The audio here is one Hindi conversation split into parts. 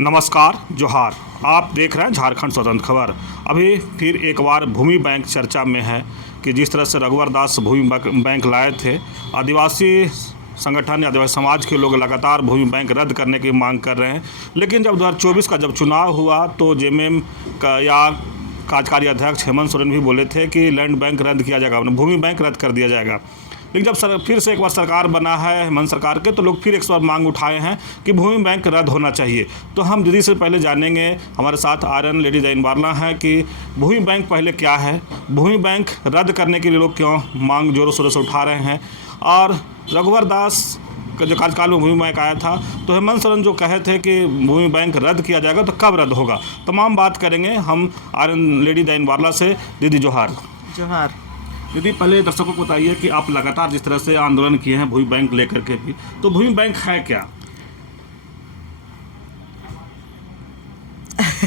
नमस्कार, जोहार। आप देख रहे हैं झारखंड स्वतंत्र खबर। अभी फिर एक बार भूमि बैंक चर्चा में है कि जिस तरह से रघुवर दास भूमि बैंक लाए थे, आदिवासी संगठन, आदिवासी समाज के लोग लगातार भूमि बैंक रद्द करने की मांग कर रहे हैं। लेकिन जब 2024 का जब चुनाव हुआ तो जेएमएम का या कार्यकारी अध्यक्ष हेमंत सोरेन भी बोले थे कि लैंड बैंक रद्द किया जाएगा, भूमि बैंक रद्द कर दिया जाएगा। लेकिन जब फिर से एक बार सरकार बना है हेमंत सरकार के, तो लोग फिर एक बार मांग उठाए हैं कि भूमि बैंक रद्द होना चाहिए। तो हम दीदी से पहले जानेंगे, हमारे साथ आर्यन लेडी जैन बारला हैं, कि भूमि बैंक पहले क्या है, भूमि बैंक रद्द करने के लिए लोग क्यों मांग जोरों शोरों से उठा रहे हैं, और रघुवर दास का जो कार्यकाल में भूमि बैंक आया था तो हेमंत सोरेन जो कहे थे कि भूमि बैंक रद्द किया जाएगा, तो कब रद्द होगा, तमाम बात करेंगे हम आर्यन लेडी जैन बारला से। दीदी जोहार। जोहार। दीदी, पहले दर्शकों को बताइए कि आप लगातार जिस तरह से आंदोलन किए हैं भूमि बैंक लेकर के भी, तो भूमि बैंक है क्या?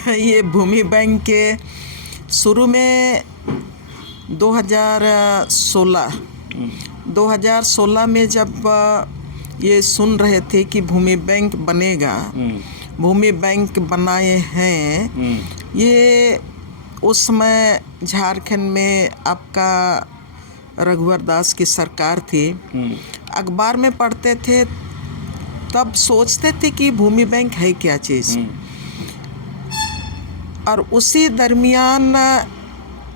ये भूमि बैंक के शुरू में 2016 में जब ये सुन रहे थे कि भूमि बैंक बनेगा, भूमि बैंक बनाए हैं, ये उस समय झारखंड में आपका रघुवर दास की सरकार थी। अखबार में पढ़ते थे तब सोचते थे कि भूमि बैंक है क्या चीज़। और उसी दरमियान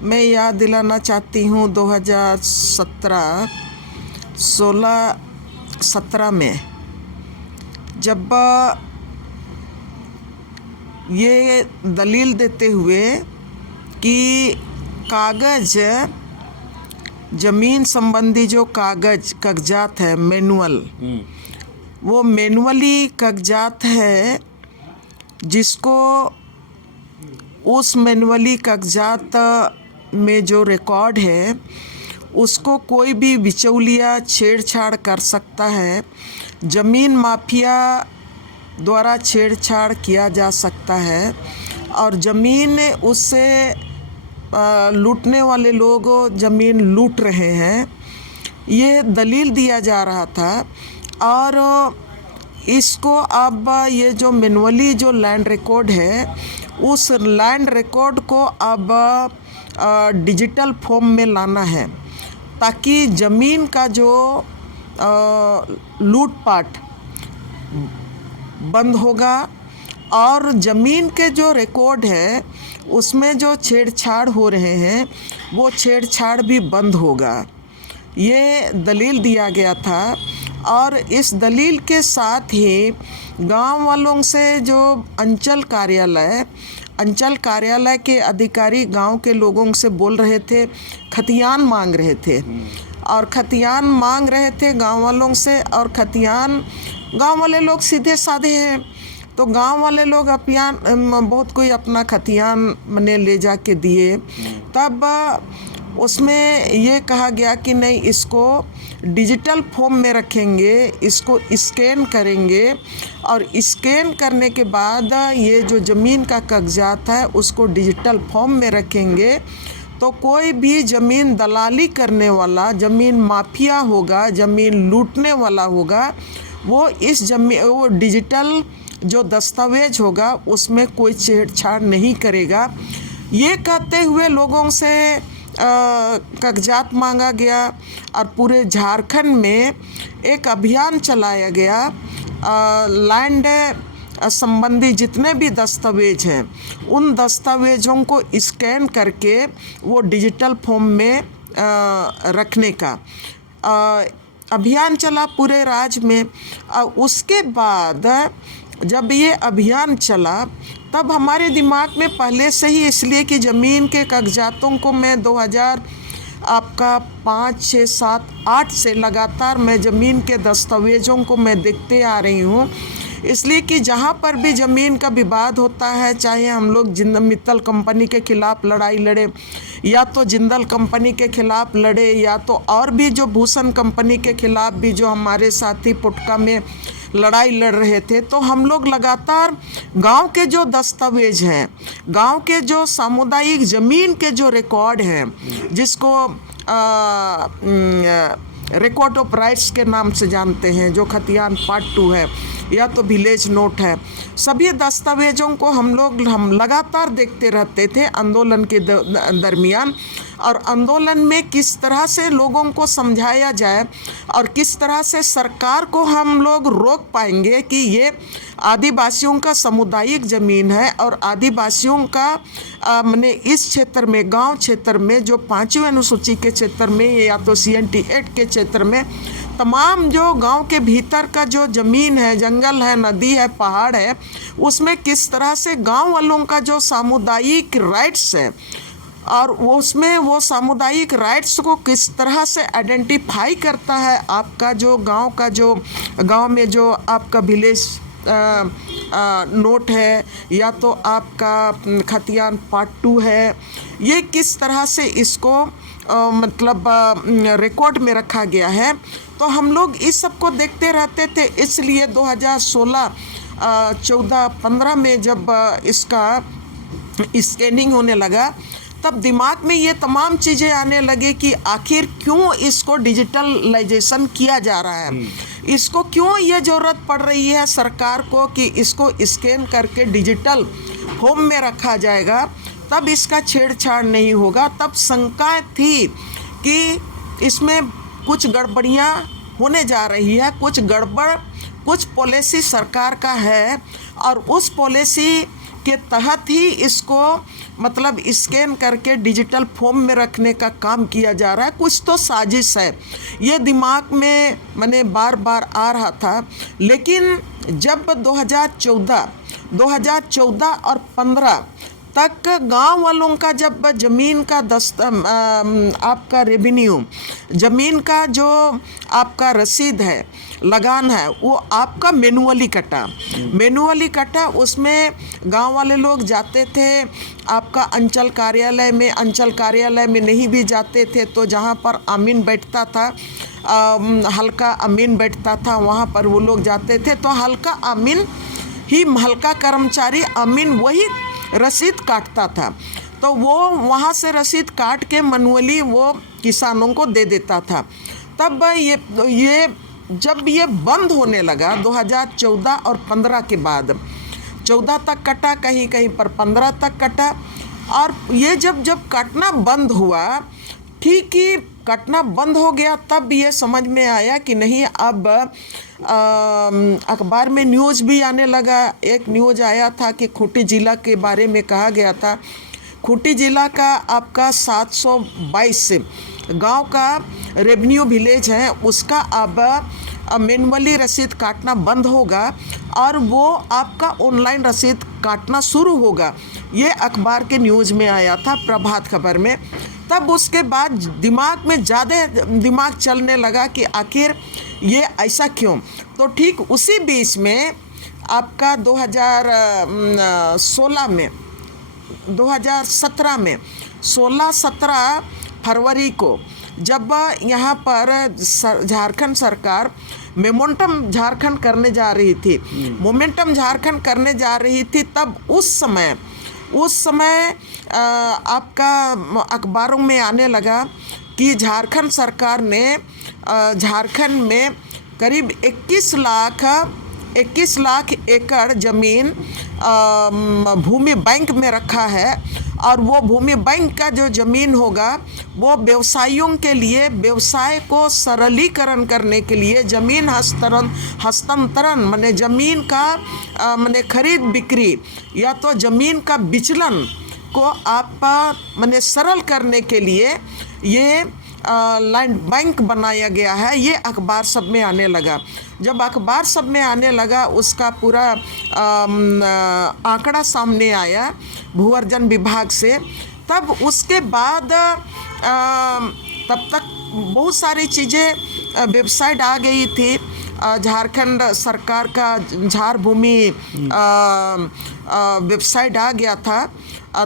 मैं याद दिलाना चाहती हूँ 2017 में जब ये दलील देते हुए कि कागज़, ज़मीन संबंधी जो कागजात है मैनुअल, वो मैनुअली कागजात है, जिसको उस मैनुअली कागजात में जो रिकॉर्ड है उसको कोई भी बिचौलिया छेड़छाड़ कर सकता है। ज़मीन माफिया द्वारा छेड़छाड़ किया जा सकता है और ज़मीन उससे लूटने वाले लोग ज़मीन लूट रहे हैं, ये दलील दिया जा रहा था। और इसको अब ये जो मैनुअली जो लैंड रिकॉर्ड है, उस लैंड रिकॉर्ड को अब डिजिटल फॉर्म में लाना है, ताकि ज़मीन का जो लूटपाट बंद होगा और ज़मीन के जो रिकॉर्ड है उसमें जो छेड़छाड़ हो रहे हैं वो छेड़छाड़ भी बंद होगा। ये दलील दिया गया था। और इस दलील के साथ ही गांव वालों से जो अंचल कार्यालय के अधिकारी गांव के लोगों से बोल रहे थे, खतियान मांग रहे थे, और खतियान मांग रहे थे गांव वालों से। और खतियान, गांव वाले लोग सीधे साधे हैं, तो गांव वाले लोग बहुत कोई अपना खतियान मने ले जा के दिए। तब उसमें ये कहा गया कि नहीं, इसको डिजिटल फॉर्म में रखेंगे, इसको स्कैन करेंगे, और स्कैन करने के बाद ये जो ज़मीन का कागजात है उसको डिजिटल फॉर्म में रखेंगे। तो कोई भी ज़मीन दलाली करने वाला, ज़मीन माफिया होगा, ज़मीन लूटने वाला होगा, वो वो डिजिटल जो दस्तावेज होगा उसमें कोई छेड़छाड़ नहीं करेगा। ये कहते हुए लोगों से कागजात मांगा गया और पूरे झारखंड में एक अभियान चलाया गया। लैंड संबंधी जितने भी दस्तावेज हैं उन दस्तावेजों को स्कैन करके वो डिजिटल फॉर्म में रखने का अभियान चला पूरे राज्य में। उसके बाद जब ये अभियान चला तब हमारे दिमाग में पहले से ही, इसलिए कि ज़मीन के कागजातों को मैं 2005, 6, 7, 8 से लगातार मैं ज़मीन के दस्तावेज़ों को मैं देखते आ रही हूँ। इसलिए कि जहाँ पर भी ज़मीन का विवाद होता है, चाहे हम लोग मित्तल कंपनी के ख़िलाफ़ लड़ाई लड़े, या तो जिंदल कंपनी के ख़िलाफ़ लड़े, या तो और भी जो भूषण कंपनी के ख़िलाफ़ भी जो हमारे साथी पुटका में लड़ाई लड़ रहे थे, तो हम लोग लगातार गांव के जो दस्तावेज हैं, गांव के जो सामुदायिक ज़मीन के जो रिकॉर्ड हैं, जिसको रिकॉर्ड ऑफ राइट्स के नाम से जानते हैं, जो खतियान पार्ट 2 है, या तो विलेज नोट है। सभी दस्तावेज़ों को हम लगातार देखते रहते थे आंदोलन के दरमियान, और आंदोलन में किस तरह से लोगों को समझाया जाए और किस तरह से सरकार को हम लोग रोक पाएंगे कि ये आदिवासियों का सामुदायिक ज़मीन है, और आदिवासियों का मैंने इस क्षेत्र में, गांव क्षेत्र में, जो 5वीं अनुसूची के क्षेत्र में या तो CNT 8 के क्षेत्र में, तमाम जो गांव के भीतर का जो ज़मीन है, जंगल है, नदी है, पहाड़ है, उसमें किस तरह से गांव वालों का जो सामुदायिक राइट्स है, और उसमें वो सामुदायिक राइट्स को किस तरह से आइडेंटिफाई करता है आपका जो गांव में जो आपका विलेज नोट है, या तो आपका खतियान पार्ट 2 है, ये किस तरह से इसको मतलब रिकॉर्ड में रखा गया है। तो हम लोग इस सब को देखते रहते थे। इसलिए 2016, 14, 15 में जब इसका स्कैनिंग होने लगा, तब दिमाग में ये तमाम चीज़ें आने लगे कि आखिर क्यों इसको डिजिटलाइजेशन किया जा रहा है, इसको क्यों ये ज़रूरत पड़ रही है सरकार को कि इसको स्कैन करके डिजिटल फॉर्म में रखा जाएगा, तब इसका छेड़छाड़ नहीं होगा। तब शंकाएं थी कि इसमें कुछ गड़बड़ियाँ होने जा रही है, कुछ पॉलिसी सरकार का है, और उस पॉलिसी के तहत ही इसको मतलब स्कैन करके डिजिटल फॉर्म में रखने का काम किया जा रहा है। कुछ तो साजिश है, ये दिमाग में मैंने बार बार आ रहा था। लेकिन जब 2014 और 15 तक गांव वालों का जब ज़मीन का आपका रेवेन्यू, ज़मीन का जो आपका रसीद है, लगान है, वो आपका मैनुअली कटा। उसमें गांव वाले लोग जाते थे आपका अंचल कार्यालय में नहीं भी जाते थे तो जहां पर अमीन बैठता था, हल्का अमीन बैठता था, वहां पर वो लोग जाते थे। तो हल्का कर्मचारी अमीन वही रसीद काटता था, तो वो वहाँ से रसीद काट के मैनुअली वो किसानों को दे देता था। तब ये जब ये बंद होने लगा 2014 और 15 के बाद, 14 तक कटा, कहीं कहीं पर 15 तक कटा, और ये जब कटना बंद हुआ, ठीक ही कटना बंद हो गया, तब ये समझ में आया कि नहीं, अब अखबार में न्यूज़ भी आने लगा। एक न्यूज़ आया था कि खूंटी ज़िला के बारे में कहा गया था, खूंटी ज़िला का आपका 722 गांव का रेवेन्यू विलेज है, उसका अब मैनुअली रसीद काटना बंद होगा और वो आपका ऑनलाइन रसीद काटना शुरू होगा। ये अखबार के न्यूज़ में आया था, प्रभात खबर में। तब उसके बाद दिमाग में ज़्यादा दिमाग चलने लगा कि आखिर ये ऐसा क्यों। तो ठीक उसी बीच में आपका 2017 में 16-17 फरवरी को जब यहाँ पर झारखंड सरकार मोमेंटम झारखंड करने जा रही थी, तब उस समय आपका अखबारों में आने लगा कि झारखंड सरकार ने झारखंड में करीब 21 लाख एकड़ ज़मीन भूमि बैंक में रखा है, और वो भूमि बैंक का जो ज़मीन होगा वो व्यवसायियों के लिए, व्यवसाय को सरलीकरण करने के लिए ज़मीन हस्तांतरण माने ज़मीन का माने खरीद बिक्री या तो ज़मीन का विचलन को आप माने सरल करने के लिए ये लैंड बैंक बनाया गया है। ये अखबार सब में आने लगा। जब अखबार सब में आने लगा, उसका पूरा आंकड़ा सामने आया भूअर्जन विभाग से, तब उसके बाद तब तक बहुत सारी चीज़ें वेबसाइट आ गई थी। झारखंड सरकार का झार भूमि वेबसाइट आ गया था।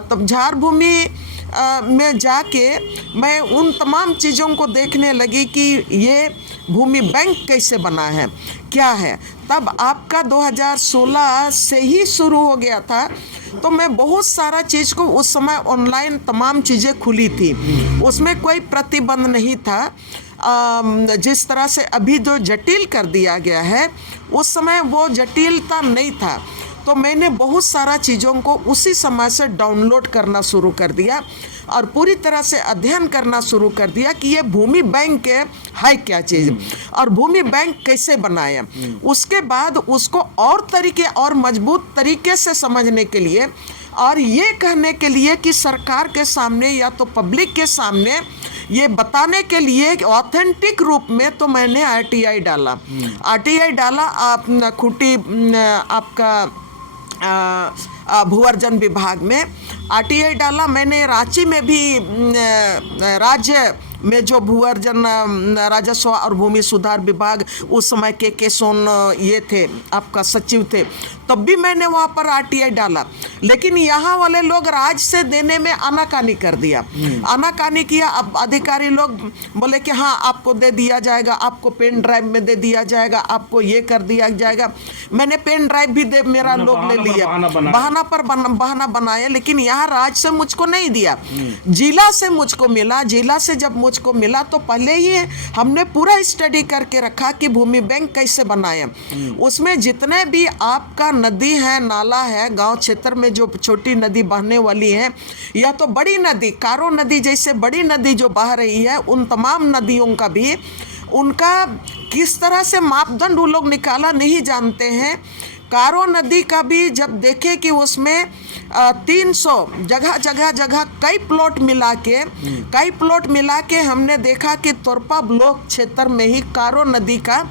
तब झार भूमि में जाके मैं उन तमाम चीज़ों को देखने लगी कि ये भूमि बैंक कैसे बना है, क्या है। तब आपका 2016 से ही शुरू हो गया था, तो मैं बहुत सारा चीज़ को उस समय ऑनलाइन तमाम चीज़ें खुली थी, उसमें कोई प्रतिबंध नहीं था। जिस तरह से अभी जो जटिल कर दिया गया है, उस समय वो जटिलता नहीं था। तो मैंने बहुत सारा चीज़ों को उसी समय से डाउनलोड करना शुरू कर दिया और पूरी तरह से अध्ययन करना शुरू कर दिया कि ये भूमि बैंक है क्या चीज़ और भूमि बैंक कैसे बनाया। उसके बाद उसको और तरीके और मजबूत तरीके से समझने के लिए और ये कहने के लिए कि सरकार के सामने या तो पब्लिक के सामने ये बताने के लिए ऑथेंटिक रूप में, तो मैंने आरटीआई डाला। आरटीआई डाला खूंटी आपका भूअर्जन विभाग में आरटीआई डाला। मैंने रांची में भी राज्य में जो भूअर्जन राजस्व और भूमि सुधार विभाग उस समय के सोन ये थे आपका सचिव थे, तब भी मैंने वहाँ पर आरटीआई डाला। लेकिन यहाँ वाले लोग राज्य से देने में आनाकानी कर दिया, आनाकानी किया। अब अधिकारी लोग बोले कि हाँ आपको दे दिया जाएगा, आपको पेन ड्राइव में दे दिया जाएगा, आपको ये कर दिया जाएगा। मैंने पेन ड्राइव भी दे मेरा लोग ले लिया, बहाना बनाया। लेकिन यहाँ राज्य से मुझको नहीं दिया, जिला से मुझको मिला। जिला से जब मुझको मिला तो पहले ही हमने पूरा स्टडी करके रखा कि भूमि बैंक कैसे बनाए। उसमें जितने भी आपका नदी है, नाला है, गांव क्षेत्र में जो छोटी नदी बहने वाली है या तो बड़ी नदी, कारो नदी जैसे बड़ी नदी जो बह रही है, उन तमाम नदियों का भी उनका किस तरह से मापदंड वो लोग निकाला नहीं जानते हैं। कारो नदी का भी जब देखे कि उसमें 300 जगह कई प्लॉट मिला के हमने देखा कि तोरपा ब्लॉक क्षेत्र में ही कारो नदी का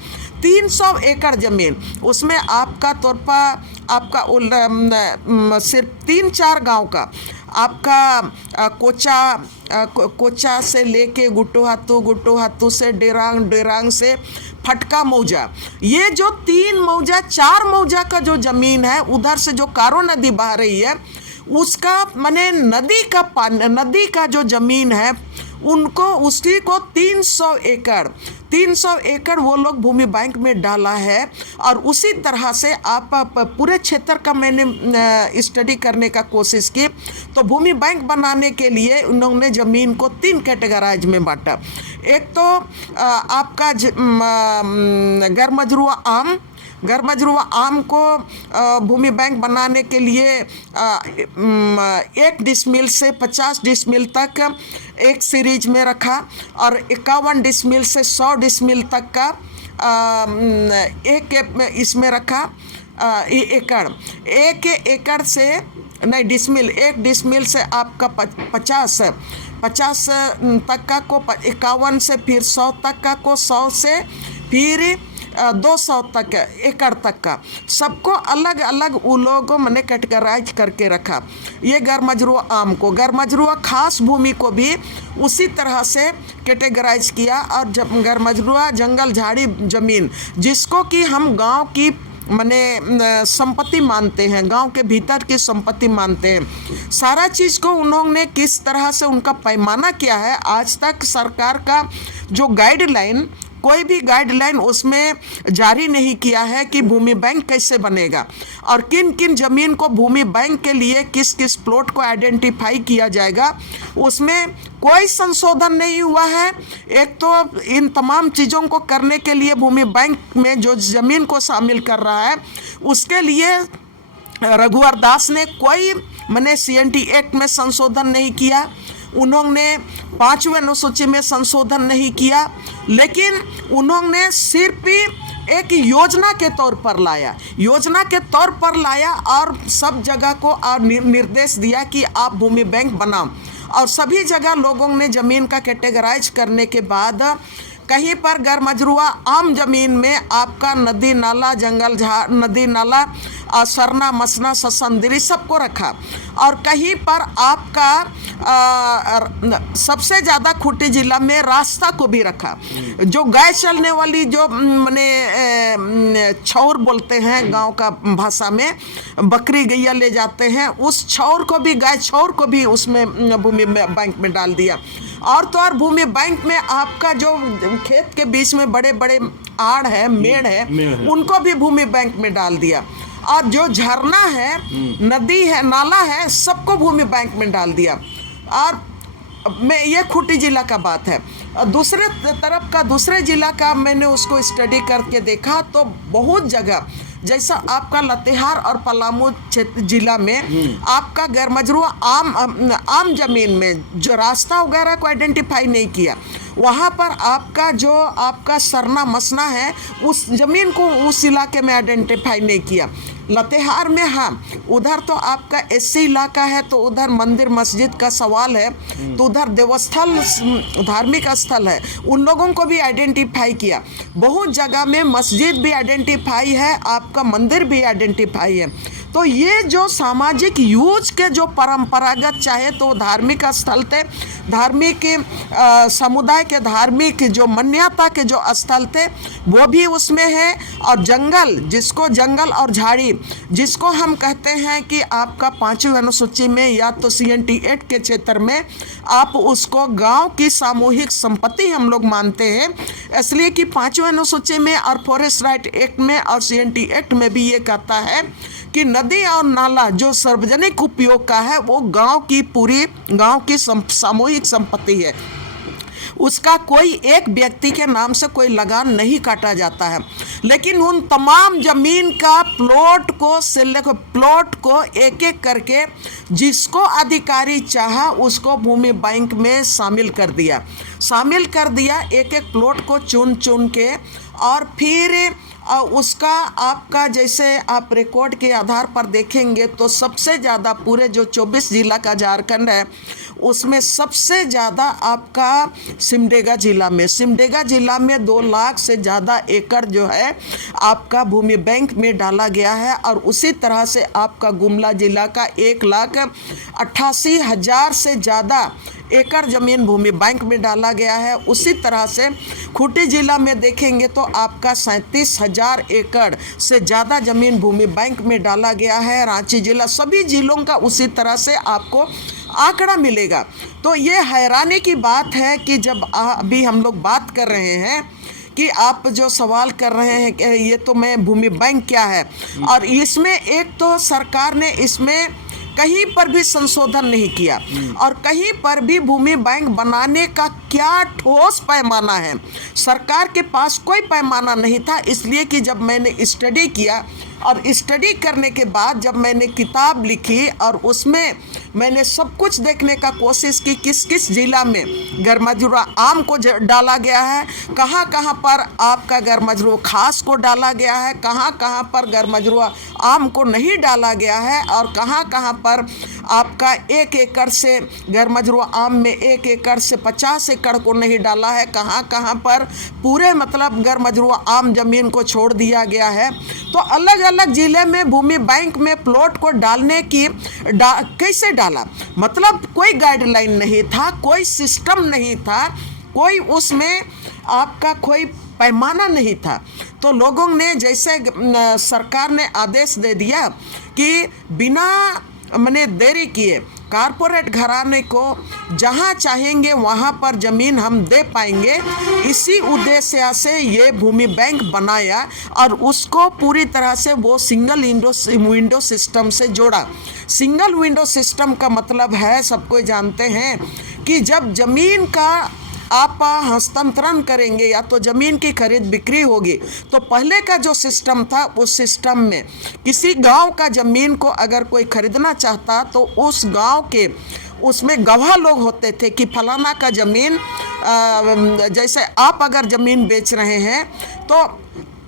300 एकड़ जमीन, उसमें आपका तोरपा आपका सिर्फ 3-4 गांव का आपका कोचा से लेके गुट्टू से डेरांग से फटका मौजा, ये जो 3 मौजा 4 मौजा का जो जमीन है, उधर से जो कारो नदी बह रही है उसका माने नदी का जो जमीन है उनको उसी को 300 एकड़ वो लोग भूमि बैंक में डाला है। और उसी तरह से आप पूरे क्षेत्र का मैंने स्टडी करने का कोशिश की। तो भूमि बैंक बनाने के लिए उन्होंने ज़मीन को 3 कैटेगराइज में बांटा। एक तो आपका गरमजरुआ आम को भूमि बैंक बनाने के लिए 1 डिसमिल से 50 डिसमिल तक एक सीरीज में रखा और 51 डिसमिल से 100 डिसमिल तक का एक इसमें रखा। एक एकड़ से नहीं डिसमिल, 1 डिसमिल से आपका 50 तक का को 51 से फिर 100 तक का को 100 से फिर 200 तक एकड़ तक का, सबको अलग अलग उन लोगों को मैंने कैटेगराइज करके रखा। ये गरमजरुआ आम को, गरमजरुआ खास भूमि को भी उसी तरह से कैटेगराइज किया। और जब गरमजरुआ जंगल झाड़ी ज़मीन जिसको कि हम गांव की माने संपत्ति मानते हैं, गांव के भीतर की संपत्ति मानते हैं, सारा चीज़ को उन्होंने किस तरह से उनका पैमाना किया है। आज तक सरकार का जो गाइडलाइन, कोई भी गाइडलाइन उसमें जारी नहीं किया है कि भूमि बैंक कैसे बनेगा और किन किन ज़मीन को भूमि बैंक के लिए किस किस प्लॉट को आइडेंटिफाई किया जाएगा, उसमें कोई संशोधन नहीं हुआ है। एक तो इन तमाम चीज़ों को करने के लिए भूमि बैंक में जो ज़मीन को शामिल कर रहा है, उसके लिए रघुवर दास ने कोई मैंने CNT एक्ट में संशोधन नहीं किया, उन्होंने 5वें अनुसूची में संशोधन नहीं किया, लेकिन उन्होंने सिर्फ एक योजना के तौर पर लाया और सब जगह को निर्देश दिया कि आप भूमि बैंक बनाओ। और सभी जगह लोगों ने ज़मीन का कैटेगराइज करने के बाद कहीं पर गरमजरुआ आम जमीन में आपका नदी नाला जंगल झाड़ नदी नाला सरना मसना ससंदरी सबको रखा। और कहीं पर आपका सबसे ज़्यादा खूंटी जिला में रास्ता को भी रखा, जो गाय चलने वाली जो मैंने छौर बोलते हैं गांव का भाषा में, बकरी गैया ले जाते हैं, उस छौर को भी, गाय छौर को भी उसमें भूमि बैंक में डाल दिया। और तो और भूमि बैंक में आपका जो खेत के बीच में बड़े बड़े आड़ है, मेड़ है, उनको भी भूमि बैंक में डाल दिया। और जो झरना है, नदी है, नाला है, सबको भूमि बैंक में डाल दिया। और में ये खूंटी जिला का बात है। दूसरे तरफ का दूसरे जिला का मैंने उसको स्टडी करके देखा तो बहुत जगह जैसा आपका लातेहार और पलामू क्षेत्र जिला में आपका गैरमजरूआ आम जमीन में जो रास्ता वगैरह को आइडेंटिफाई नहीं किया, वहाँ पर आपका जो आपका सरना मसना है उस ज़मीन को उस इलाके में आइडेंटिफाई नहीं किया। लातेहार में हाँ, उधर तो आपका एससी इलाका है तो उधर मंदिर मस्जिद का सवाल है, तो उधर देवस्थल धार्मिक स्थल है, उन लोगों को भी आइडेंटिफाई किया। बहुत जगह में मस्जिद भी आइडेंटिफाई है, आपका मंदिर भी आइडेंटिफाई है। तो ये जो सामाजिक यूज के जो परंपरागत चाहे तो धार्मिक स्थल थे, धार्मिक समुदाय के धार्मिक जो मान्यता के जो स्थल थे वो भी उसमें है। और जंगल, जिसको जंगल और झाड़ी जिसको हम कहते हैं कि आपका 5वीं अनुसूची में या तो CNT एक्ट के क्षेत्र में आप उसको गांव की सामूहिक संपत्ति हम लोग मानते हैं, इसलिए कि 5वीं अनुसूची में और फॉरेस्ट राइट एक्ट में और CNT एक्ट में भी ये कहता है कि नदी और नाला जो सार्वजनिक उपयोग का है वो गांव की सामूहिक संपत्ति है, उसका कोई एक व्यक्ति के नाम से कोई लगान नहीं काटा जाता है। लेकिन उन तमाम जमीन का प्लॉट को एक एक करके जिसको अधिकारी चाहा उसको भूमि बैंक में शामिल कर दिया एक एक प्लॉट को चुन के। और फिर उसका आपका जैसे आप रिकॉर्ड के आधार पर देखेंगे तो सबसे ज़्यादा पूरे जो 24 जिला का झारखंड है उसमें सबसे ज़्यादा आपका सिमडेगा जिला में 2 लाख से ज़्यादा एकड़ जो है आपका भूमि बैंक में डाला गया है। और उसी तरह से आपका गुमला जिला का 1,88,000 से ज़्यादा एकड़ ज़मीन भूमि बैंक में डाला गया है। उसी तरह से खूंटी जिला में देखेंगे तो आपका 37,000 एकड़ से ज़्यादा ज़मीन भूमि बैंक में डाला गया है। रांची जिला, सभी जिलों का उसी तरह से आपको आंकड़ा मिलेगा। तो ये हैरानी की बात है कि जब अभी हम लोग बात कर रहे हैं कि आप जो सवाल कर रहे हैं कि ये तो मैं भूमि बैंक क्या है, और इसमें एक तो सरकार ने इसमें कहीं पर भी संशोधन नहीं किया और कहीं पर भी भूमि बैंक बनाने का क्या ठोस पैमाना है, सरकार के पास कोई पैमाना नहीं था। इसलिए कि जब मैंने स्टडी किया और स्टडी करने के बाद जब मैंने किताब लिखी और उसमें मैंने सब कुछ देखने का कोशिश की किस किस जिला में गैरमजरूआ आम को डाला गया है, कहाँ कहाँ पर आपका गैरमजरूआ खास को डाला गया है, कहाँ कहाँ पर गैरमजरूआ आम को नहीं डाला गया है, और कहाँ कहाँ पर आपका 1 एकड़ से गैरमजरूआ आम में 1 एकड़ से 50 एकड़ को नहीं डाला है, कहाँ कहाँ पर पूरे मतलब गैरमजरूआ आम जमीन को छोड़ दिया गया है। तो अलग अलग ज़िले में भूमि बैंक में प्लॉट को डालने की कैसे डाला, मतलब कोई गाइडलाइन नहीं था, कोई सिस्टम नहीं था, कोई उसमें आपका कोई पैमाना नहीं था। तो लोगों ने जैसे सरकार ने आदेश दे दिया कि बिना मैंने देरी किए कारपोरेट घराने को जहां चाहेंगे वहां पर ज़मीन हम दे पाएंगे, इसी उद्देश्य से ये भूमि बैंक बनाया और उसको पूरी तरह से वो सिंगल विंडो सिस्टम से जोड़ा। सिंगल विंडो सिस्टम का मतलब है, सबको जानते हैं कि जब ज़मीन का आप हस्तांतरण करेंगे या तो ज़मीन की खरीद बिक्री होगी, तो पहले का जो सिस्टम था उस सिस्टम में किसी गांव का ज़मीन को अगर कोई खरीदना चाहता तो उस गांव के उसमें गवाह लोग होते थे कि फलाना का ज़मीन, जैसे आप अगर ज़मीन बेच रहे हैं तो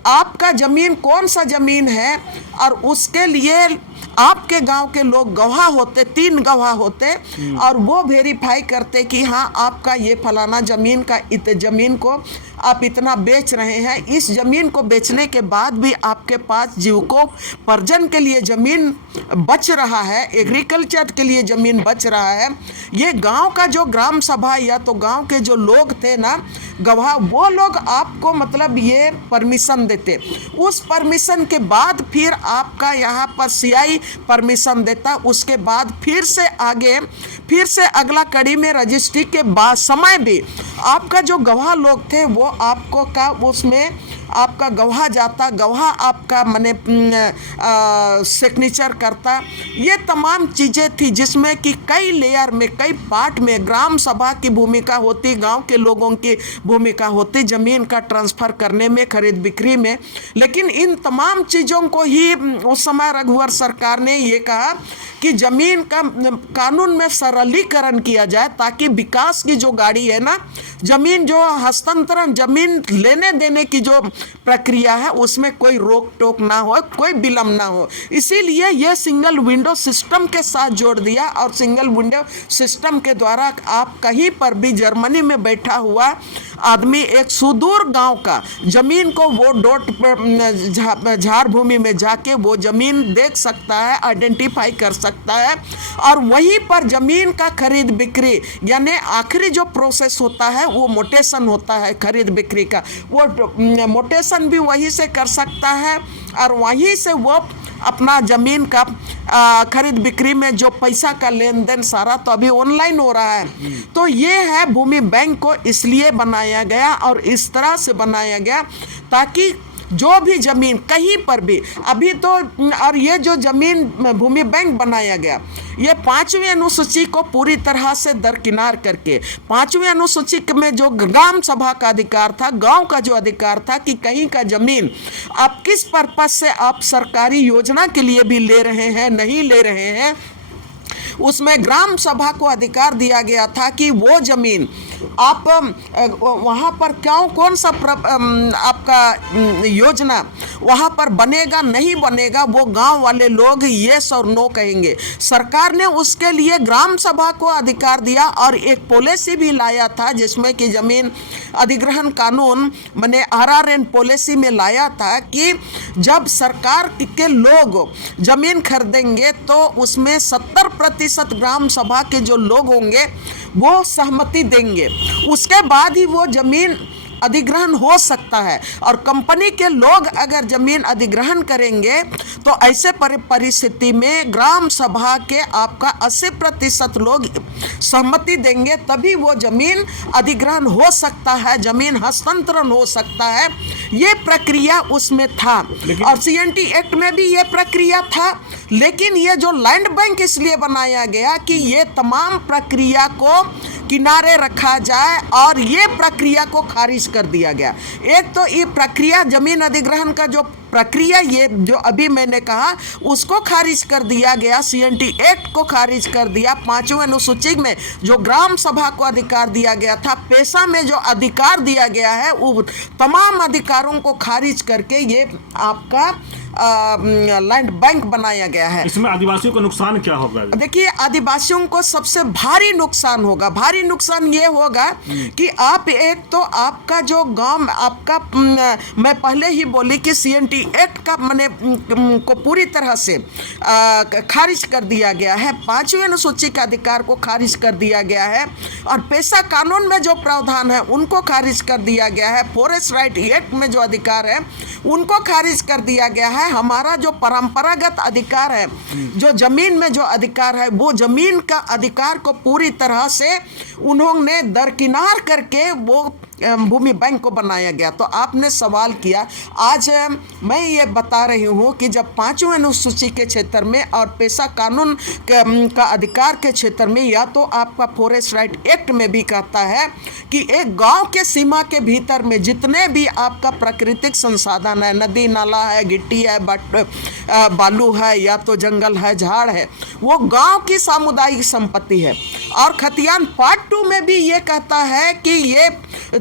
आपका ज़मीन कौन सा ज़मीन है, और उसके लिए आपके गांव के लोग गवाह होते, 3 गवाह होते और वो वेरीफाई करते कि हाँ आपका ये फलाना ज़मीन का ज़मीन को आप इतना बेच रहे हैं। इस ज़मीन को बेचने के बाद भी आपके पास जीविकोपार्जन के लिए ज़मीन बच रहा है, एग्रीकल्चर के लिए ज़मीन बच रहा है। ये गांव का जो ग्राम सभा या तो गांव के जो लोग थे ना गवाह, वो लोग आपको मतलब ये परमिशन देते। उस परमिशन के बाद फिर आपका यहाँ पर CI परमिशन देता। उसके बाद फिर से अगला कड़ी में रजिस्ट्री के बाद समय भी आपका जो गवाह लोग थे वो आपको का उसमें आपका गवाह जाता, गवाह आपका मने सिग्नेचर करता। ये तमाम चीज़ें थी जिसमें कि कई लेयर में, कई पार्ट में ग्राम सभा की भूमिका होती, गांव के लोगों की भूमिका होती ज़मीन का ट्रांसफ़र करने में, खरीद बिक्री में। लेकिन इन तमाम चीज़ों को ही उस समय रघुवर सरकार ने ये कहा कि ज़मीन का कानून में सरलीकरण किया जाए ताकि विकास की जो गाड़ी है ना, ज़मीन जो हस्तांतरण, ज़मीन लेने देने की जो प्रक्रिया है उसमें कोई रोक टोक ना हो, कोई विलम्ब ना हो। इसीलिए यह सिंगल विंडो सिस्टम के साथ जोड़ दिया और सिंगल विंडो सिस्टम के द्वारा आप कहीं पर भी जर्मनी में बैठा हुआ आदमी एक सुदूर गांव का ज़मीन को वो डॉट झाड़ भूमि में जाके वो ज़मीन देख सकता है, आइडेंटिफाई कर सकता है और वहीं पर ज़मीन का खरीद बिक्री, यानी आखिरी जो प्रोसेस होता है वो मोटेशन होता है खरीद बिक्री का, वो मोटेशन भी वहीं से कर सकता है और वहीं से वो अपना ज़मीन का खरीद बिक्री में जो पैसा का लेन देन सारा तो अभी ऑनलाइन हो रहा है। तो ये है भूमि बैंक को इसलिए बनाया गया और इस तरह से बनाया गया ताकि जो भी ज़मीन कहीं पर भी अभी तो, और ये जो ज़मीन भूमि बैंक बनाया गया ये 5वीं अनुसूची को पूरी तरह से दरकिनार करके 5वीं अनुसूची में जो ग्राम सभा का अधिकार था, गांव का जो अधिकार था कि कहीं का ज़मीन आप किस पर्पस से आप सरकारी योजना के लिए भी ले रहे हैं, नहीं ले रहे हैं, उसमें ग्राम सभा को अधिकार दिया गया था कि वो ज़मीन आप वहाँ पर क्यों, कौन सा आपका योजना वहाँ पर बनेगा नहीं बनेगा, वो गांव वाले लोग येस और नो कहेंगे। सरकार ने उसके लिए ग्राम सभा को अधिकार दिया और एक पॉलिसी भी लाया था जिसमें कि ज़मीन अधिग्रहण कानून मैंने RRN पॉलिसी में लाया था कि जब सरकार के लोग ज़मीन खरीदेंगे तो उसमें 70% ग्राम सभा के जो लोग होंगे वो सहमति देंगे, उसके बाद ही वो ज़मीन अधिग्रहण हो सकता है। और कंपनी के लोग अगर ज़मीन अधिग्रहण करेंगे तो ऐसे परिस्थिति में ग्राम सभा के आपका 80% लोग सहमति देंगे तभी वो ज़मीन अधिग्रहण हो सकता है, ज़मीन हस्तांतरण हो सकता है। ये प्रक्रिया उसमें था और CNT एक्ट में भी ये प्रक्रिया था। लेकिन ये जो लैंड बैंक इसलिए बनाया गया कि ये तमाम प्रक्रिया को किनारे रखा जाए और ये प्रक्रिया को खारिज कर दिया गया। एक तो ये प्रक्रिया ज़मीन अधिग्रहण का जो प्रक्रिया ये जो अभी मैंने कहा उसको खारिज कर दिया गया, CNT एक्ट को खारिज कर दिया। 5वीं अनुसूची में जो ग्राम सभा को अधिकार दिया गया था, पेशा में जो अधिकार दिया गया है वो तमाम अधिकारों को खारिज करके ये आपका लैंड बैंक बनाया गया है। इसमें आदिवासियों को नुकसान क्या होगा? देखिए, आदिवासियों को सबसे भारी नुकसान होगा। भारी नुकसान ये होगा कि आप एक तो आपका जो गांव आपका मैं पहले ही बोली कि CNT एक्ट का मैंने को पूरी तरह से खारिज कर दिया गया है, 5वीं अनुसूची के अधिकार को खारिज कर दिया गया है और पेशा कानून में जो प्रावधान है उनको खारिज कर दिया गया है, फॉरेस्ट राइट एक्ट में जो अधिकार है उनको खारिज कर दिया गया है। हमारा जो परंपरागत अधिकार है, जो ज़मीन में जो अधिकार है, वो ज़मीन का अधिकार को पूरी तरह से उन्होंने दरकिनार करके वो भूमि बैंक को बनाया गया। तो आपने सवाल किया, आज मैं ये बता रही हूँ कि जब 5वीं अनुसूची के क्षेत्र में और पेशा कानून का अधिकार के क्षेत्र में या तो आपका फॉरेस्ट राइट एक्ट में भी कहता है कि एक गांव के सीमा के भीतर में जितने भी आपका प्राकृतिक संसाधन है, नदी नाला है, गिट्टी है, बालू है या तो जंगल है, झाड़ है, वो गांव की सामुदायिक संपत्ति है। और खतियान पार्ट 2 में भी ये कहता है कि ये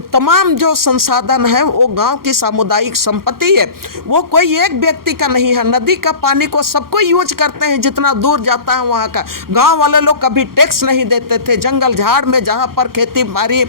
तमाम जो संसाधन है वो गांव की सामुदायिक संपत्ति है, वो कोई एक व्यक्ति का नहीं है। नदी का पानी को सबको यूज करते हैं, जितना दूर जाता है वहाँ का। गांव वाले लोग कभी टैक्स नहीं देते थे। जंगल झाड़ में जहाँ पर खेती बाड़ी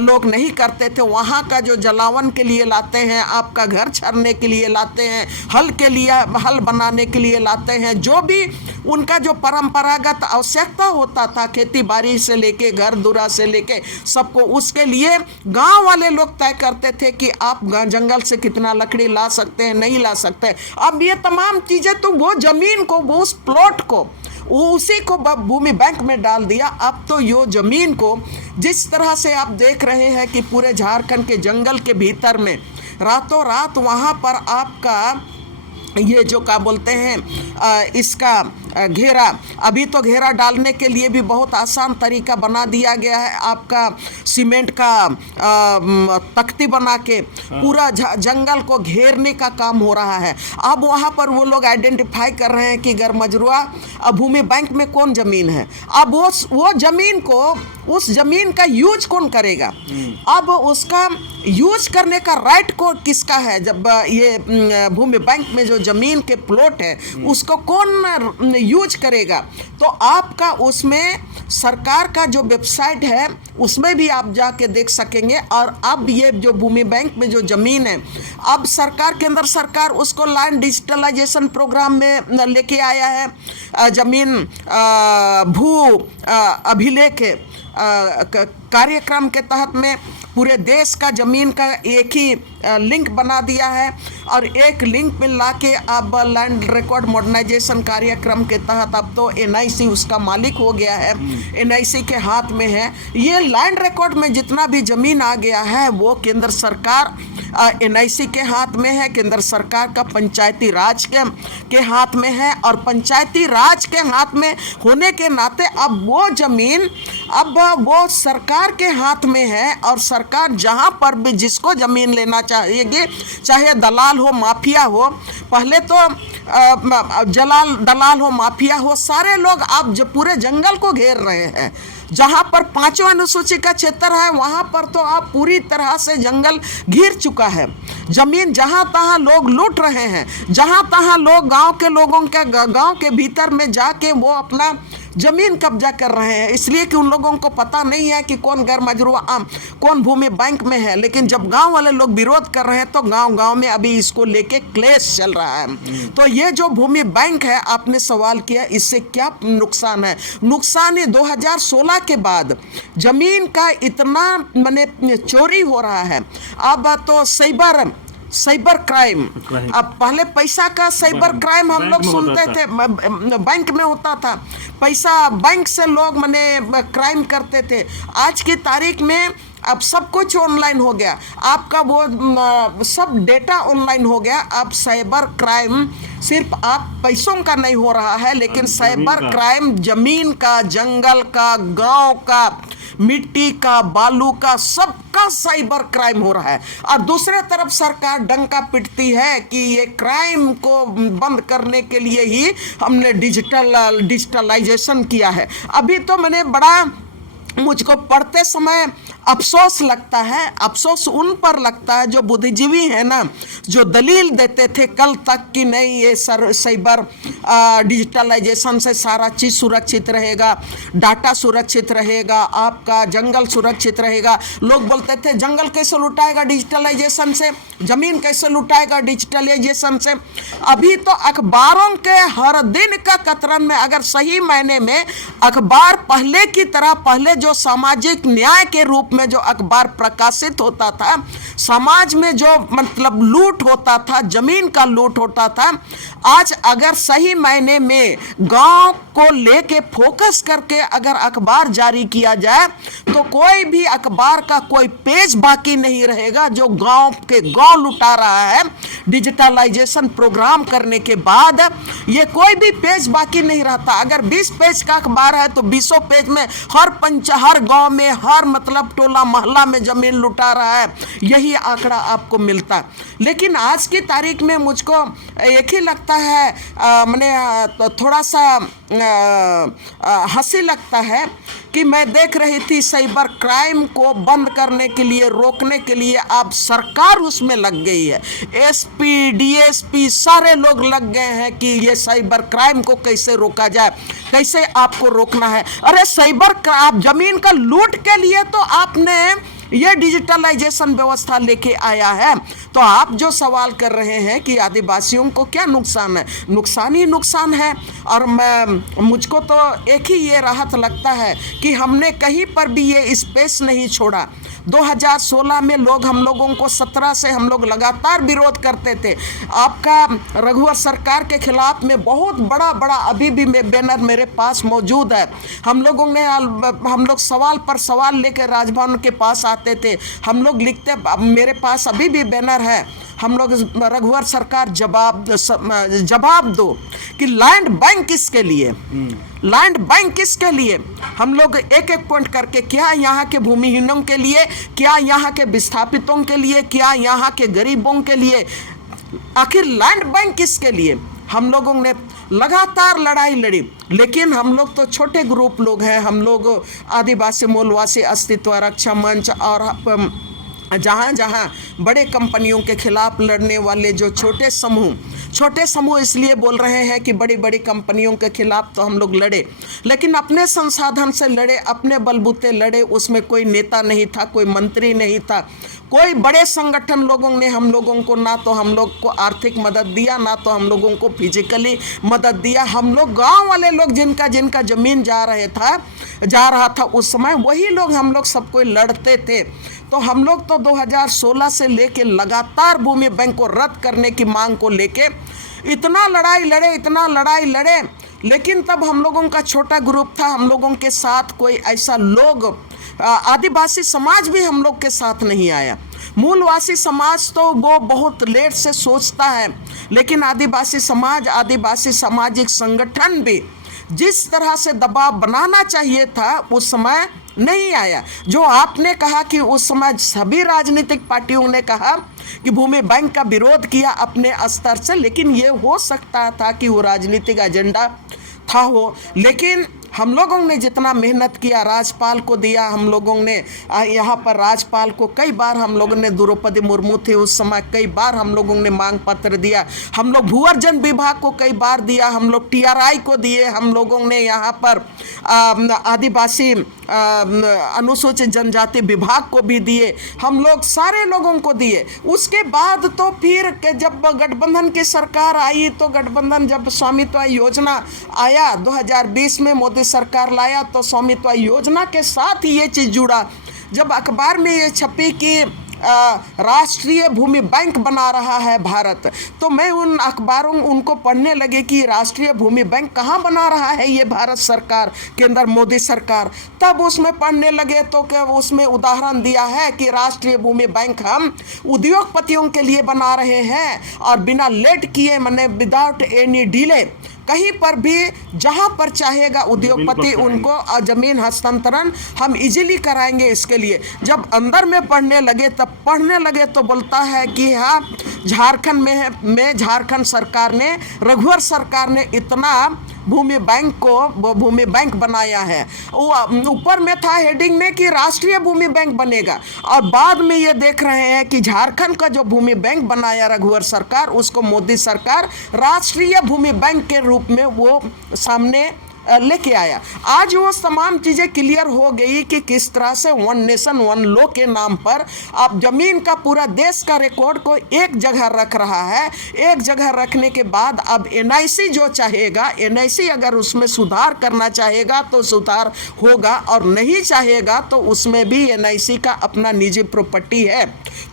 लोग नहीं करते थे वहाँ का जो जलावन के लिए लाते हैं, आपका घर छरने के लिए लाते हैं, हल के लिए हल बनाने के लिए लाते हैं, जो भी उनका जो परंपरागत आवश्यकता होता था खेती बाड़ी से लेके घर दुरा से लेके सबको, उसके लिए गांव वाले लोग तय करते थे कि आप जंगल से कितना लकड़ी ला सकते हैं, नहीं ला सकते। अब ये तमाम चीज़ें तो वो ज़मीन को, वो उस प्लॉट को, वो उसी को भूमि बैंक में डाल दिया। अब तो यो ज़मीन को जिस तरह से आप देख रहे हैं कि पूरे झारखंड के जंगल के भीतर में रातों रात वहाँ पर आपका ये जो क्या बोलते हैं इसका घेरा, अभी तो घेरा डालने के लिए भी बहुत आसान तरीका बना दिया गया है। आपका सीमेंट का तख्ती बना के पूरा जंगल को घेरने का काम हो रहा है। अब वहाँ पर वो लोग आइडेंटिफाई कर रहे हैं कि गरमजरुआ भूमि बैंक में कौन ज़मीन है। अब वो ज़मीन को, उस ज़मीन का यूज कौन करेगा, अब उसका यूज करने का राइट को किसका है। जब ये भूमि बैंक में जो ज़मीन के प्लॉट है उसको कौन यूज करेगा, तो आपका उसमें सरकार का जो वेबसाइट है उसमें भी आप जाके देख सकेंगे। और अब ये जो भूमि बैंक में जो ज़मीन है, अब सरकार, केंद्र सरकार उसको लैंड डिजिटलाइजेशन प्रोग्राम में लेके आया है। ज़मीन भू अभिलेख कार्यक्रम के तहत में पूरे देश का ज़मीन का एक ही लिंक बना दिया है, और एक लिंक में लाके अब लैंड रिकॉर्ड मॉडर्नाइजेशन कार्यक्रम के तहत अब तो एनआईसी उसका मालिक हो गया है, एनआईसी के हाथ में है। ये लैंड रिकॉर्ड में जितना भी ज़मीन आ गया है वो केंद्र सरकार एनआईसी के हाथ में है, केंद्र सरकार का पंचायती राज के हाथ में है। और पंचायती राज के हाथ में होने के नाते अब वो ज़मीन अब वो सरकार के हाथ में है, और सरकार जहाँ पर भी जिसको ज़मीन लेना चाहिए, चाहे दलाल हो माफिया हो, पहले तो दलाल हो माफिया हो, सारे लोग अब जो पूरे जंगल को घेर रहे हैं। जहाँ पर 5वां अनुसूची का क्षेत्र है वहाँ पर तो आप पूरी तरह से जंगल घिर चुका है। जमीन जहाँ तहाँ लोग लूट रहे हैं, जहाँ तहाँ लोग गांव के भीतर में जाके वो अपना जमीन कब्जा कर रहे हैं, इसलिए कि उन लोगों को पता नहीं है कि कौन गैरमजरूआ कौन भूमि बैंक में है। लेकिन जब गांव वाले लोग विरोध कर रहे हैं तो गांव में अभी इसको लेके क्लेश चल रहा है। तो ये जो भूमि बैंक है, आपने सवाल किया इससे क्या नुकसान है। नुकसान है 2016 के बाद जमीन का इतना माने चोरी हो रहा है। अब तो साइबर क्राइम, अब पहले पैसा का साइबर क्राइम हम लोग सुनते थे, बैंक में होता था, पैसा बैंक से लोग माने क्राइम करते थे। आज की तारीख में अब सब कुछ ऑनलाइन हो गया, आपका वो सब डेटा ऑनलाइन हो गया। अब साइबर क्राइम सिर्फ आप पैसों का नहीं हो रहा है, लेकिन साइबर क्राइम जमीन का, जंगल का, गांव का, मिट्टी का, बालू का, सबका साइबर क्राइम हो रहा है। और दूसरे तरफ सरकार डंका पिटती है कि ये क्राइम को बंद करने के लिए ही हमने डिजिटलाइजेशन किया है। अभी तो मैंने बड़ा, मुझको पढ़ते समय अफसोस लगता है, अफसोस उन पर लगता है जो बुद्धिजीवी है ना, जो दलील देते थे कल तक कि नहीं ये साइबर डिजिटलाइजेशन से सारा चीज़ सुरक्षित रहेगा, डाटा सुरक्षित रहेगा, आपका जंगल सुरक्षित रहेगा। लोग बोलते थे जंगल कैसे लुटाएगा डिजिटलाइजेशन से, ज़मीन कैसे लुटाएगा डिजिटलाइजेशन से। अभी तो अखबारों के हर दिन का कतरन में, अगर सही मायने में अखबार पहले की तरह, पहले जो सामाजिक न्याय के रूप में जो अखबार प्रकाशित होता था, समाज में जो मतलब लूट होता था, जमीन का लूट होता था, आज अगर सही मायने में गांव को लेके फोकस करके अगर अखबार जारी किया जाए तो कोई भी अखबार का कोई पेज बाकी नहीं रहेगा जो गांव लुटा रहा है। डिजिटलाइजेशन प्रोग्राम करने के बाद ये कोई भी पेज बाकी नहीं रहता। अगर 20 पेज का अखबार है तो 20 पेज में हर गांव में, हर मतलब टोला मोहल्ला में जमीन लुटा रहा है, यही आंकड़ा आपको मिलता। लेकिन आज की तारीख में मुझको एक ही लगता है, मैंने थोड़ा सा हंसी लगता है कि मैं देख रही थी साइबर क्राइम को बंद करने के लिए, रोकने के लिए अब सरकार उसमें लग गई है। एसपी, डीएसपी सारे लोग लग गए हैं कि ये साइबर क्राइम को कैसे रोका जाए, कैसे आपको रोकना है। अरे साइबर आप जमीन का लूट के लिए तो आपने ये डिजिटलाइजेशन व्यवस्था लेके आया है। तो आप जो सवाल कर रहे हैं कि आदिवासियों को क्या नुकसान है, नुकसान ही नुकसान है। और मुझको तो एक ही ये राहत लगता है कि हमने कहीं पर भी ये स्पेस नहीं छोड़ा। 2016 में हम लोगों को 17 से हम लोग लगातार विरोध करते थे। आपका रघुवर सरकार के खिलाफ में बहुत बड़ा बड़ा अभी भी बैनर मेरे पास मौजूद है। हम लोग सवाल पर सवाल लेकर राजभवन के पास आते थे। हम लोग लिखते, मेरे पास अभी भी बैनर है, हम लोग रघुवर सरकार जवाब दो कि लैंड बैंक किसके लिए, लैंड बैंक किसके लिए। हम लोग एक एक पॉइंट करके, क्या यहाँ के भूमिहीनों के लिए, क्या यहाँ के विस्थापितों के लिए, क्या यहाँ के गरीबों के लिए, आखिर लैंड बैंक किसके लिए। हम लोगों ने लगातार लड़ाई लड़ी, लेकिन हम लोग तो छोटे ग्रुप लोग हैं। हम लोग आदिवासी मूलवासी अस्तित्व रक्षा मंच और जहाँ जहाँ बड़े कंपनियों के खिलाफ लड़ने वाले जो छोटे समूह इसलिए बोल रहे हैं कि बड़ी बड़ी कंपनियों के खिलाफ तो हम लोग लड़े, लेकिन अपने संसाधन से लड़े, अपने बलबूते लड़े। उसमें कोई नेता नहीं था, कोई मंत्री नहीं था, कोई बड़े संगठन लोगों ने हम लोगों को ना तो हम लोग को आर्थिक मदद दिया, ना तो हम लोगों को फिजिकली मदद दिया। हम लोग गांव वाले लोग जिनका ज़मीन जा रहा था उस समय, वही लोग हम लोग सब कोई लड़ते थे। तो हम लोग तो 2016 से लेके लगातार भूमि बैंक को रद्द करने की मांग को लेके इतना लड़ाई लड़े, लेकिन तब हम लोगों का छोटा ग्रुप था। हम लोगों के साथ कोई ऐसा लोग, आदिवासी समाज भी हम लोग के साथ नहीं आया। मूलवासी समाज तो वो बहुत लेट से सोचता है, लेकिन आदिवासी सामाजिक संगठन भी जिस तरह से दबाव बनाना चाहिए था उस समय नहीं आया। जो आपने कहा कि उस समय सभी राजनीतिक पार्टियों ने कहा कि भूमि बैंक का विरोध किया अपने स्तर से, लेकिन ये हो सकता था कि वो राजनीतिक एजेंडा था हो। लेकिन हम लोगों ने जितना मेहनत किया, राज्यपाल को दिया, हम लोगों ने यहाँ पर राज्यपाल को कई बार, हम लोगों ने द्रौपदी मुर्मू थी उस समय, कई बार हम लोगों ने मांग पत्र दिया। हम लोग भूअर्जन विभाग को कई बार दिया, हम लोग TRI को दिए, हम लोगों ने यहाँ पर आदिवासी अनुसूचित जनजाति विभाग को भी दिए, हम लोग सारे लोगों को दिए। उसके बाद तो फिर जब गठबंधन की सरकार आई, तो गठबंधन जब स्वामित्व योजना आया 2020 में मोदी सरकार लाया, तो स्वामित्व योजना के साथ ही ये चीज़ जुड़ा। जब अखबार में ये छपी कि राष्ट्रीय भूमि बैंक बना रहा है भारत, तो मैं उन अखबारों उनको पढ़ने लगे कि राष्ट्रीय भूमि बैंक कहाँ बना रहा है ये भारत सरकार के अंदर, मोदी सरकार। तब उसमें पढ़ने लगे तो क्या उसमें उदाहरण दिया है कि राष्ट्रीय भूमि बैंक हम उद्योगपतियों के लिए बना रहे हैं, और बिना लेट किए, माने विदाउट एनी डिले, कहीं पर भी जहां पर चाहेगा उद्योगपति उनको ज़मीन हस्तांतरण हम इजीली कराएंगे। इसके लिए जब अंदर में पढ़ने लगे तो बोलता है कि हाँ, झारखंड में झारखंड सरकार ने, रघुवर सरकार ने इतना भूमि बैंक बनाया है। वो ऊपर में था हेडिंग में कि राष्ट्रीय भूमि बैंक बनेगा, और बाद में ये देख रहे हैं कि झारखंड का जो भूमि बैंक बनाया रघुवर सरकार, उसको मोदी सरकार राष्ट्रीय भूमि बैंक के रूप में वो सामने लेके आया। आज वो तमाम चीज़ें क्लियर हो गई कि किस तरह से वन नेशन वन लॉ के नाम पर आप जमीन का पूरा देश का रिकॉर्ड को एक जगह रख रहा है। एक जगह रखने के बाद अब NIC जो चाहेगा, NIC अगर उसमें सुधार करना चाहेगा तो सुधार होगा, और नहीं चाहेगा तो उसमें भी NIC का अपना निजी प्रॉपर्टी है।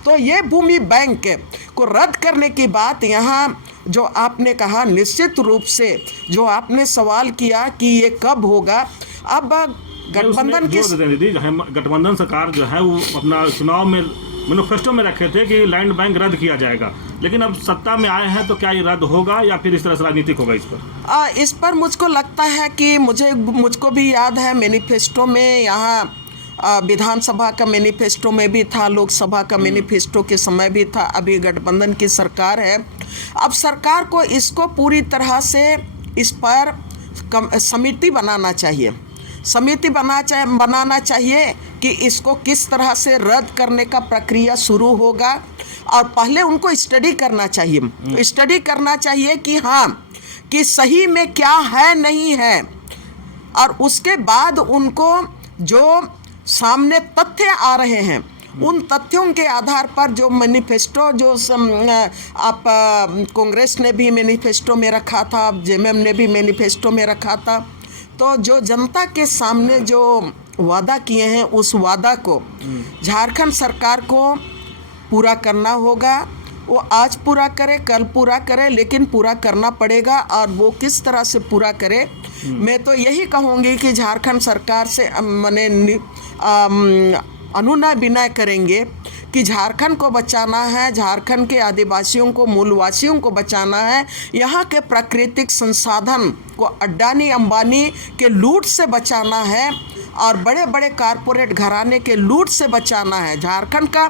तो ये भूमि बैंक को रद्द करने की बात यहाँ जो आपने कहा, निश्चित रूप से जो आपने सवाल किया कि ये कब होगा, अब गठबंधन की गठबंधन सरकार जो है वो अपना चुनाव में मैनिफेस्टो में रखे थे कि लैंड बैंक रद्द किया जाएगा, लेकिन अब सत्ता में आए हैं तो क्या ये रद्द होगा या फिर इस तरह से राजनीतिक होगा इस पर मुझको लगता है कि मुझको भी याद है मैनिफेस्टो में, यहाँ विधानसभा का मैनिफेस्टो में भी था, लोकसभा का मैनिफेस्टो के समय भी था। अभी गठबंधन की सरकार है, अब सरकार को इसको पूरी तरह से इस पर समिति बनाना चाहिए कि इसको किस तरह से रद्द करने का प्रक्रिया शुरू होगा, और पहले उनको स्टडी करना चाहिए कि हाँ, कि सही में क्या है नहीं है, और उसके बाद उनको जो सामने तथ्य आ रहे हैं उन तथ्यों के आधार पर जो मैनिफेस्टो जो आप कांग्रेस ने भी मैनिफेस्टो में रखा था, JMM ने भी मैनिफेस्टो में रखा था, तो जो जनता के सामने जो वादा किए हैं उस वादा को झारखंड सरकार को पूरा करना होगा। वो आज पूरा करे, कल पूरा करे, लेकिन पूरा करना पड़ेगा। और वो किस तरह से पूरा करे, मैं तो यही कहूँगी कि झारखंड सरकार से मैंने अनुनय विनय करेंगे कि झारखंड को बचाना है, झारखंड के आदिवासियों को, मूलवासियों को बचाना है। यहाँ के प्राकृतिक संसाधन को अडानी अंबानी के लूट से बचाना है और बड़े बड़े कारपोरेट घराने के लूट से बचाना है। झारखंड का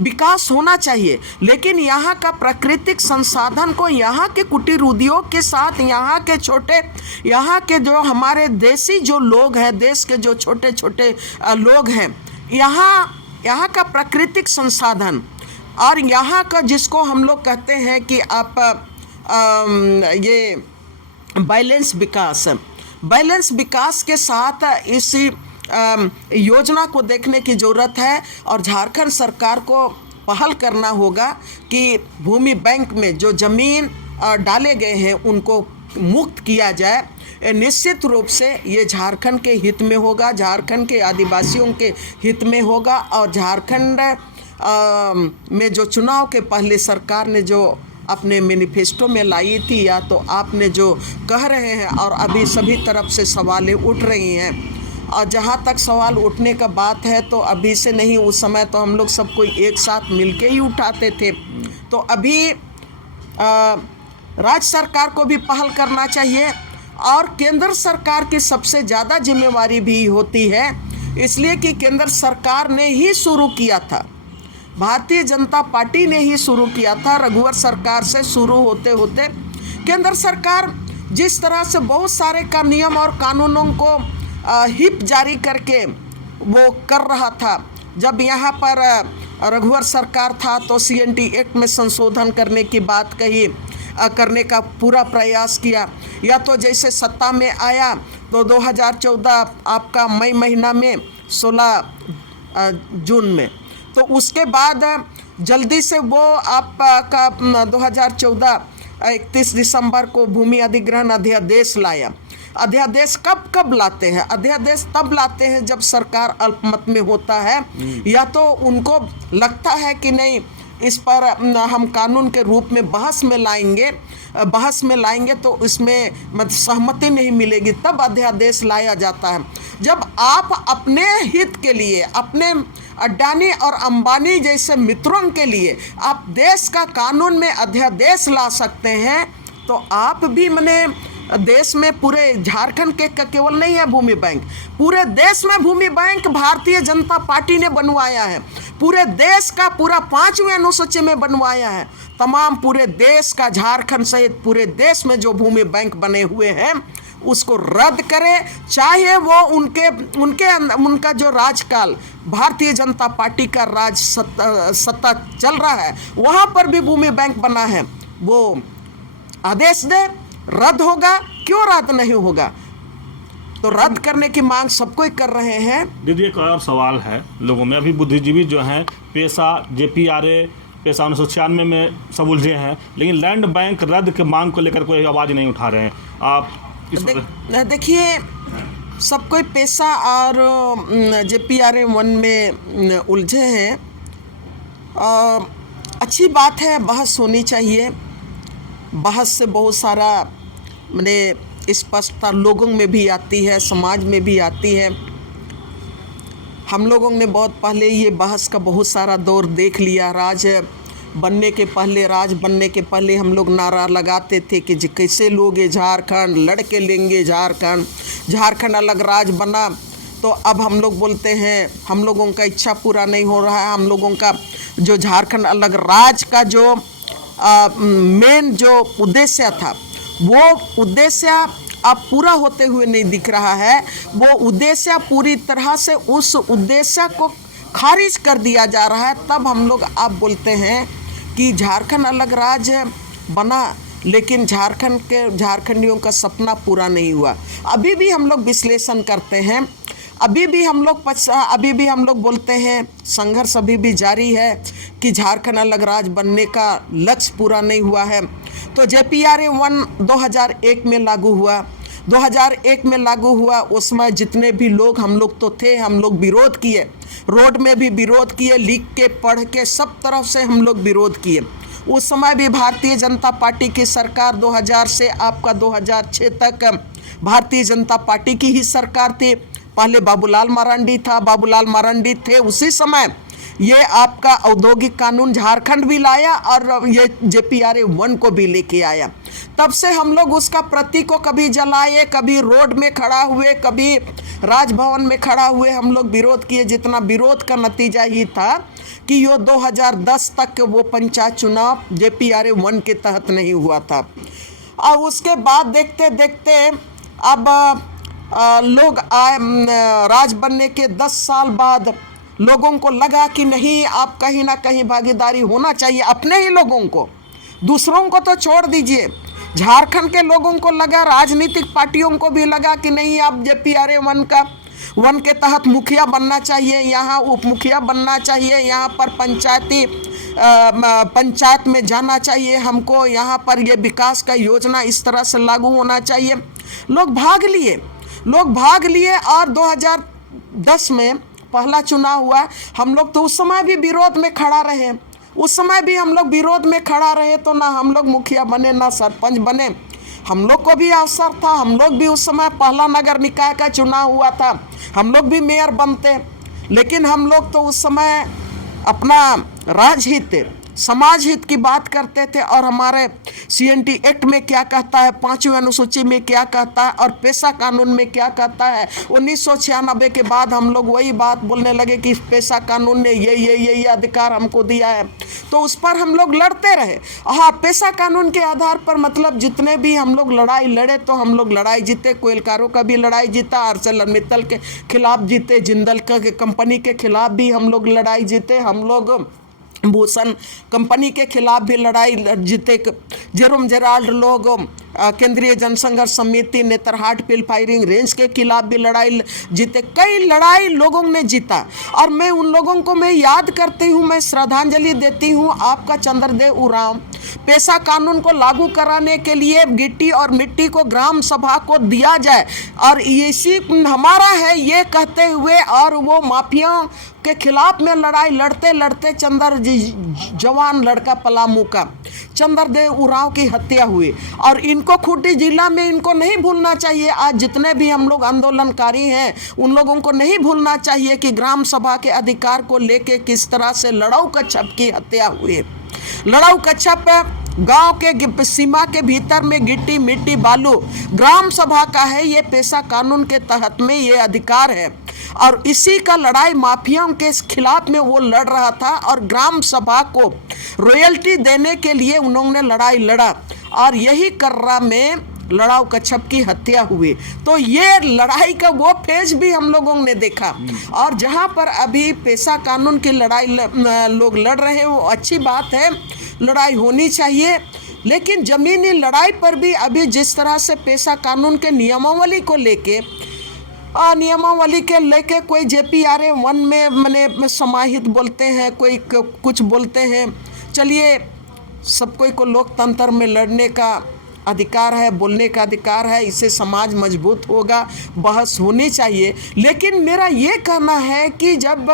विकास होना चाहिए, लेकिन यहाँ का प्राकृतिक संसाधन को यहाँ के कुटीर उद्योग के साथ, यहाँ के जो हमारे देसी जो लोग हैं, देश के जो छोटे छोटे लोग हैं, यहाँ का प्राकृतिक संसाधन और यहाँ का जिसको हम लोग कहते हैं कि आप ये बैलेंस विकास के साथ इस योजना को देखने की ज़रूरत है। और झारखंड सरकार को पहल करना होगा कि भूमि बैंक में जो ज़मीन डाले गए हैं उनको मुक्त किया जाए। निश्चित रूप से ये झारखंड के हित में होगा, झारखंड के आदिवासियों के हित में होगा। और झारखंड में जो चुनाव के पहले सरकार ने जो अपने मैनिफेस्टो में लाई थी, या तो आपने जो कह रहे हैं, और अभी सभी तरफ से सवालें उठ रही हैं। और जहाँ तक सवाल उठने का बात है तो अभी से नहीं, उस समय तो हम लोग सब कोई एक साथ मिलके ही उठाते थे। तो अभी राज्य सरकार को भी पहल करना चाहिए और केंद्र सरकार की सबसे ज़्यादा जिम्मेवारी भी होती है, इसलिए कि केंद्र सरकार ने ही शुरू किया था, भारतीय जनता पार्टी ने ही शुरू किया था। रघुवर सरकार से शुरू होते होते केंद्र सरकार जिस तरह से बहुत सारे का नियम और कानूनों को हिप जारी करके वो कर रहा था। जब यहाँ पर रघुवर सरकार था तो CNT एक्ट में संशोधन करने की बात कही, करने का पूरा प्रयास किया। या तो जैसे सत्ता में आया तो 2014 आपका मई महीना में 16 जून में, तो उसके बाद जल्दी से वो आपका 2014 31 दिसंबर को भूमि अधिग्रहण अध्यादेश लाया। अध्यादेश कब लाते हैं? अध्यादेश तब लाते हैं जब सरकार अल्पमत में होता है, या तो उनको लगता है कि नहीं इस पर हम कानून के रूप में बहस में लाएंगे तो इसमें सहमति नहीं मिलेगी, तब अध्यादेश लाया जाता है। जब आप अपने हित के लिए, अपने अडानी और अंबानी जैसे मित्रों के लिए आप देश का कानून में अध्यादेश ला सकते हैं, तो आप भी देश में पूरे झारखंड के केवल नहीं है भूमि बैंक, पूरे देश में भूमि बैंक भारतीय जनता पार्टी ने बनवाया है। पूरे देश का पूरा 5वीं अनुसूची में बनवाया है। तमाम पूरे देश का, झारखंड सहित पूरे देश में जो भूमि बैंक बने हुए हैं उसको रद्द करें। चाहे वो उनका जो राजकाल भारतीय जनता पार्टी का राज सत्ता चल रहा है, वहाँ पर भी भूमि बैंक बना है, वो आदेश दे, रद्द होगा। क्यों रद्द नहीं होगा? तो रद्द करने की मांग सबको कर रहे हैं। दीदी एक और सवाल है लोगों में, अभी बुद्धिजीवी जो हैं पेशा JPRA पेशा 1996 में सब उलझे हैं, लेकिन लैंड बैंक रद्द के मांग को लेकर कोई आवाज़ नहीं उठा रहे हैं। आप देखिए, सब कोई पेशा और JPRA 1 में उलझे हैं। अच्छी बात है, बहस होनी चाहिए। बहस से बहुत सारा स्पष्टता लोगों में भी आती है, समाज में भी आती है। हम लोगों ने बहुत पहले ये बहस का बहुत सारा दौर देख लिया। राज बनने के पहले हम लोग नारा लगाते थे कि कैसे लोगे झारखंड, लड़के लेंगे झारखंड अलग राज बना। तो अब हम लोग बोलते हैं हम लोगों का इच्छा पूरा नहीं हो रहा है। हम लोगों का जो झारखंड अलग राज का जो मेन जो उद्देश्य था, वो उद्देश्य अब पूरा होते हुए नहीं दिख रहा है। वो उद्देश्य पूरी तरह से उस उद्देश्य को खारिज कर दिया जा रहा है। तब हम लोग अब बोलते हैं कि झारखंड अलग राज्य बना, लेकिन झारखंडियों का सपना पूरा नहीं हुआ। अभी भी हम लोग विश्लेषण करते हैं, अभी भी हम लोग बोलते हैं, संघर्ष अभी भी जारी है कि झारखंड अलग राज्य बनने का लक्ष्य पूरा नहीं हुआ है। तो JPRA 1 2001 में लागू हुआ। 2001 में लागू हुआ, उस समय जितने भी लोग, हम लोग तो थे, हम लोग विरोध किए, रोड में भी विरोध किए, लिख के पढ़ के सब तरफ से हम लोग विरोध किए। उस समय भी भारतीय जनता पार्टी की सरकार 2000 से आपका 2006 तक भारतीय जनता पार्टी की ही सरकार थी। पहले बाबूलाल मरांडी था, बाबूलाल मरांडी थे उसी समय ये आपका औद्योगिक कानून झारखंड भी लाया और ये JPRA 1 को भी लेके आया। तब से हम लोग उसका प्रतीक को कभी जलाए, कभी रोड में खड़ा हुए, कभी राजभवन में खड़ा हुए, हम लोग विरोध किए। जितना विरोध का नतीजा ही था कि ये 2010 तक वो पंचायत चुनाव JPRA 1 के तहत नहीं हुआ था। और उसके बाद देखते देखते अब लोग आए, राज बनने के 10 साल बाद लोगों को लगा कि नहीं, आप कहीं ना कहीं भागीदारी होना चाहिए। अपने ही लोगों को, दूसरों को तो छोड़ दीजिए, झारखंड के लोगों को लगा, राजनीतिक पार्टियों को भी लगा कि नहीं, आप JPRA 1 के तहत मुखिया बनना चाहिए, यहाँ उप मुखिया बनना चाहिए, यहाँ पर पंचायत में जाना चाहिए हमको, यहाँ पर ये विकास का योजना इस तरह से लागू होना चाहिए। लोग भाग लिए और 2010 में पहला चुनाव हुआ। हम लोग तो उस समय भी विरोध में खड़ा रहे, तो ना हम लोग मुखिया बने ना सरपंच बने। हम लोग को भी अवसर था, हम लोग भी उस समय पहला नगर निकाय का चुनाव हुआ था, हम लोग भी मेयर बनते, लेकिन हम लोग तो उस समय अपना राजहित, समाज हित की बात करते थे। और हमारे CNT एक्ट में क्या कहता है, 5वीं अनुसूची में क्या कहता है और पेशा कानून में क्या कहता है। 1996 के बाद हम लोग वही बात बोलने लगे कि पेशा कानून ने ये अधिकार हमको दिया है, तो उस पर हम लोग लड़ते रहे। हाँ, पेशा कानून के आधार पर मतलब जितने भी हम लोग लड़ाई लड़े तो हम लोग लड़ाई जीते। कोयलकारों का भी लड़ाई जीता, ArcelorMittal के खिलाफ जीते, जिंदल कंपनी के खिलाफ भी हम लोग लड़ाई जीते, हम लोग भूषण कंपनी के खिलाफ भी लड़ाई जीते, जेरोम जेराल्ड लोग केंद्रीय जनसंघर्ष समिति नेतरहाट पिल फायरिंग रेंज के खिलाफ भी लड़ाई जीते। कई लड़ाई लोगों ने जीता और मैं उन लोगों को मैं याद करती हूँ, मैं श्रद्धांजलि देती हूँ। आपका चंद्रदेव उरांव पेशा कानून को लागू कराने के लिए गिट्टी और मिट्टी को ग्राम सभा को दिया जाए और इसी हमारा है ये कहते हुए और वो माफियाओं के खिलाफ में लड़ाई लड़ते लड़ते जवान लड़का पलामू का चंद्रदेव उरांव की हत्या हुई। और इनको खूंटी जिला में इनको नहीं भूलना चाहिए। आज जितने भी हम लोग आंदोलनकारी हैं उन लोगों को नहीं भूलना चाहिए कि ग्राम सभा के अधिकार को लेके किस तरह से लड़ाऊ कच्छप की हत्या हुई। लड़ाऊ कच्छप गांव के सीमा के भीतर में गिट्टी मिट्टी बालू ग्राम सभा का है, ये पेशा कानून के तहत में ये अधिकार है और इसी का लड़ाई माफियाओं के खिलाफ में वो लड़ रहा था और ग्राम सभा को रॉयल्टी देने के लिए उन्होंने लड़ाई लड़ा और यही कर्रा में लड़ाऊ कच्छप की हत्या हुई। तो ये लड़ाई का वो फेज भी हम लोगों ने देखा और जहाँ पर अभी पेशा कानून की लड़ाई लोग लड़ रहे हैं वो अच्छी बात है, लड़ाई होनी चाहिए, लेकिन ज़मीनी लड़ाई पर भी अभी जिस तरह से पेशा कानून के नियमावली को लेके कोई JPRA 1 में मैंने समाहित बोलते हैं, कोई कुछ बोलते हैं। चलिए, सब कोई को लोकतंत्र में लड़ने का अधिकार है, बोलने का अधिकार है, इससे समाज मजबूत होगा, बहस होनी चाहिए। लेकिन मेरा ये कहना है कि जब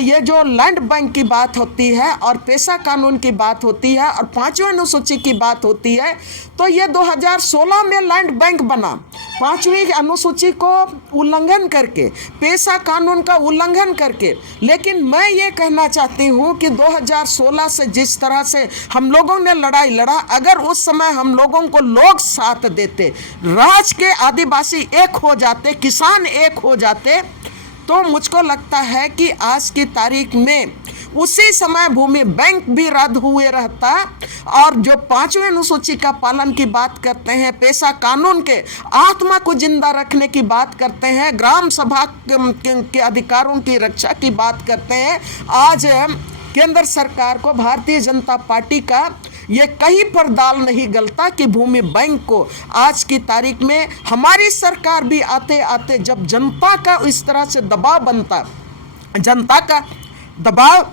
ये जो लैंड बैंक की बात होती है और पेशा कानून की बात होती है और 5वीं अनुसूची की बात होती है तो ये 2016 में लैंड बैंक बना, 5वीं अनुसूची को उल्लंघन करके, पेशा कानून का उल्लंघन करके। लेकिन मैं ये कहना चाहती हूँ कि 2016 से जिस तरह से हम लोगों ने लड़ाई लड़ा, अगर उस समय हम लोगों को लोग साथ देते, राज्य के आदिवासी एक हो जाते, किसान एक हो जाते, तो मुझको लगता है कि आज की तारीख में उसी समय भूमि बैंक भी रद्द हुए रहता। और जो 5वीं अनुसूची का पालन की बात करते हैं, पेशा कानून के आत्मा को जिंदा रखने की बात करते हैं, ग्राम सभा के अधिकारों की रक्षा की बात करते हैं, आज केंद्र सरकार को, भारतीय जनता पार्टी का ये कहीं पर दाल नहीं गलता कि भूमि बैंक को आज की तारीख में हमारी सरकार भी आते आते जब जनता का इस तरह से दबाव बनता, जनता का दबाव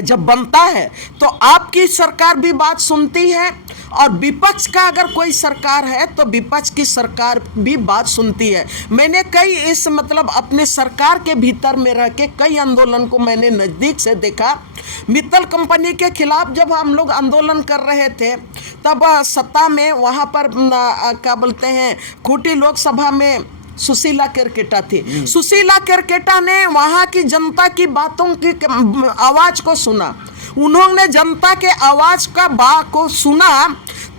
जब बनता है तो आपकी सरकार भी बात सुनती है और विपक्ष का अगर कोई सरकार है तो विपक्ष की सरकार भी बात सुनती है। मैंने कई इस मतलब अपने सरकार के भीतर में रह के कई आंदोलन को मैंने नज़दीक से देखा। मित्तल कंपनी के खिलाफ जब हम लोग आंदोलन कर रहे थे तब सत्ता में वहाँ पर क्या बोलते हैं खूंटी लोकसभा में सुशीला केरकेटा थी। सुशीला केरकेटा ने वहाँ की जनता की बातों की आवाज़ को सुना। उन्होंने जनता के आवाज को सुना,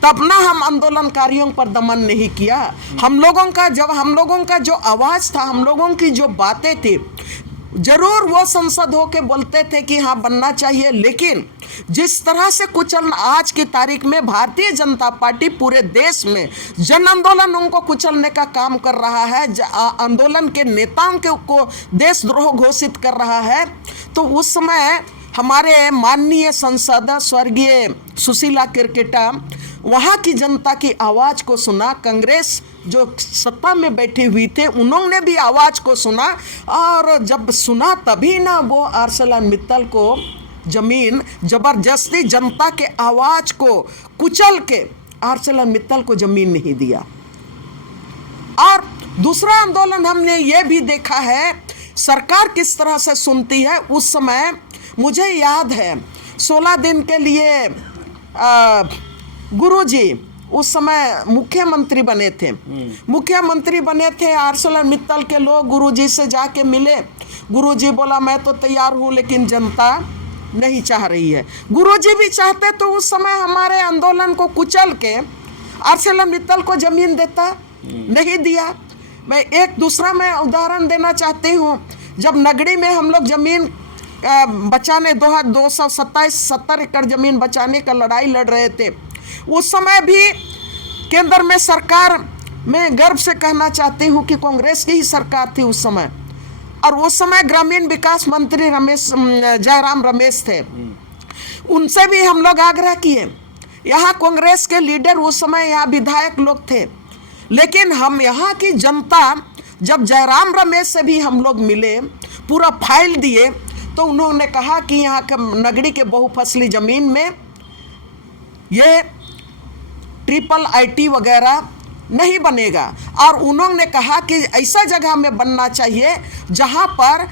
तब ना हम आंदोलनकारियों पर दमन नहीं किया। हम लोगों का जो आवाज था, हम लोगों की जो बातें थी, जरूर वो संसद होके बोलते थे कि हाँ बनना चाहिए, लेकिन जिस तरह से कुचल आज की तारीख में भारतीय जनता पार्टी पूरे देश में जन आंदोलनों को कुचलने का काम कर रहा है, आंदोलन के नेताओं को देशद्रोह घोषित कर रहा है, तो उस समय हमारे माननीय सांसद स्वर्गीय सुशीला केरकेटा वहाँ की जनता की आवाज़ को सुना। कांग्रेस जो सत्ता में बैठी हुई थे उन्होंने भी आवाज़ को सुना, और जब सुना तभी ना वो आर्सेलरमित्तल को जमीन जबरदस्ती जनता के आवाज़ को कुचल के आर्सेलरमित्तल को जमीन नहीं दिया। और दूसरा आंदोलन हमने ये भी देखा है सरकार किस तरह से सुनती है। उस समय मुझे याद है 16 दिन के लिए गुरुजी उस समय मुख्यमंत्री बने थे। आर्सेलरमित्तल के लोग गुरुजी से जाके मिले। गुरुजी बोला मैं तो तैयार हूँ, लेकिन जनता नहीं चाह रही है। गुरुजी भी चाहते तो उस समय हमारे आंदोलन को कुचल के आर्सेलरमित्तल को जमीन देता, नहीं दिया। मैं एक दूसरा मैं उदाहरण देना चाहती हूँ। जब नगड़ी में हम लोग जमीन बचाने 270 एकड़ जमीन बचाने का लड़ाई लड़ रहे थे, उस समय भी केंद्र में सरकार में गर्व से कहना चाहती हूँ कि कांग्रेस की ही सरकार थी उस समय, और उस समय ग्रामीण विकास मंत्री जयराम रमेश थे। उनसे भी हम लोग आग्रह किए। यहाँ कांग्रेस के लीडर उस समय यहाँ विधायक लोग थे, लेकिन हम यहाँ की जनता जब जयराम रमेश से भी हम लोग मिले, पूरा फाइल दिए, तो उन्होंने कहा कि यहाँ के नगरी के बहुफसली ज़मीन में ये IIIT वगैरह नहीं बनेगा, और उन्होंने कहा कि ऐसा जगह में बनना चाहिए जहाँ पर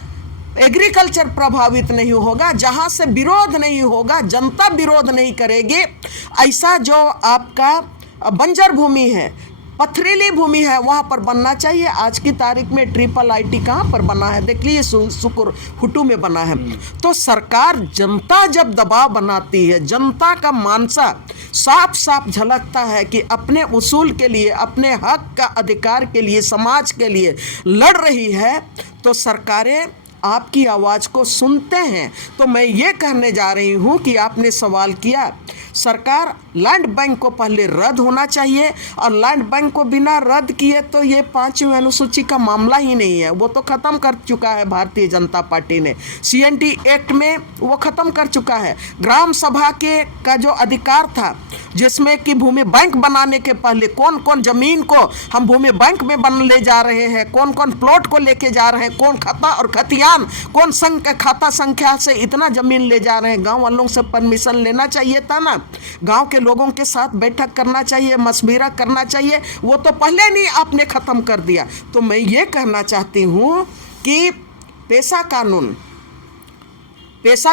एग्रीकल्चर प्रभावित नहीं होगा, जहाँ से विरोध नहीं होगा, जनता विरोध नहीं करेगी। ऐसा जो आपका बंजर भूमि है, पथरीली भूमि है, वहाँ पर बनना चाहिए। आज की तारीख में IIIT कहाँ पर बना है? देख लीजिए, सुकुर हुटू में बना है। तो सरकार जनता जब दबाव बनाती है, जनता का मानसा साफ साफ झलकता है कि अपने उसूल के लिए, अपने हक का अधिकार के लिए, समाज के लिए लड़ रही है, तो सरकारें आपकी आवाज़ को सुनते हैं। तो मैं ये कहने जा रही हूँ कि आपने सवाल किया, सरकार लैंड बैंक को पहले रद्द होना चाहिए, और लैंड बैंक को बिना रद्द किए तो ये 5वीं अनुसूची का मामला ही नहीं है, वो तो ख़त्म कर चुका है भारतीय जनता पार्टी ने। CNT एक्ट में वो ख़त्म कर चुका है। ग्राम सभा का जो अधिकार था, जिसमें कि भूमि बैंक बनाने के पहले कौन कौन ज़मीन को हम भूमि बैंक में बन ले जा रहे हैं, कौन कौन प्लॉट को लेके जा रहे हैं, कौन खाता और खतियान, कौन खाता संख्या से इतना ज़मीन ले जा रहे हैं, गाँव वालों से परमिशन लेना चाहिए था ना, गांव के लोगों के साथ बैठक करना चाहिए, मशविरा करना चाहिए, वो तो पहले नहीं आपने ख़त्म कर दिया। तो मैं ये कहना चाहती हूँ कि पेशा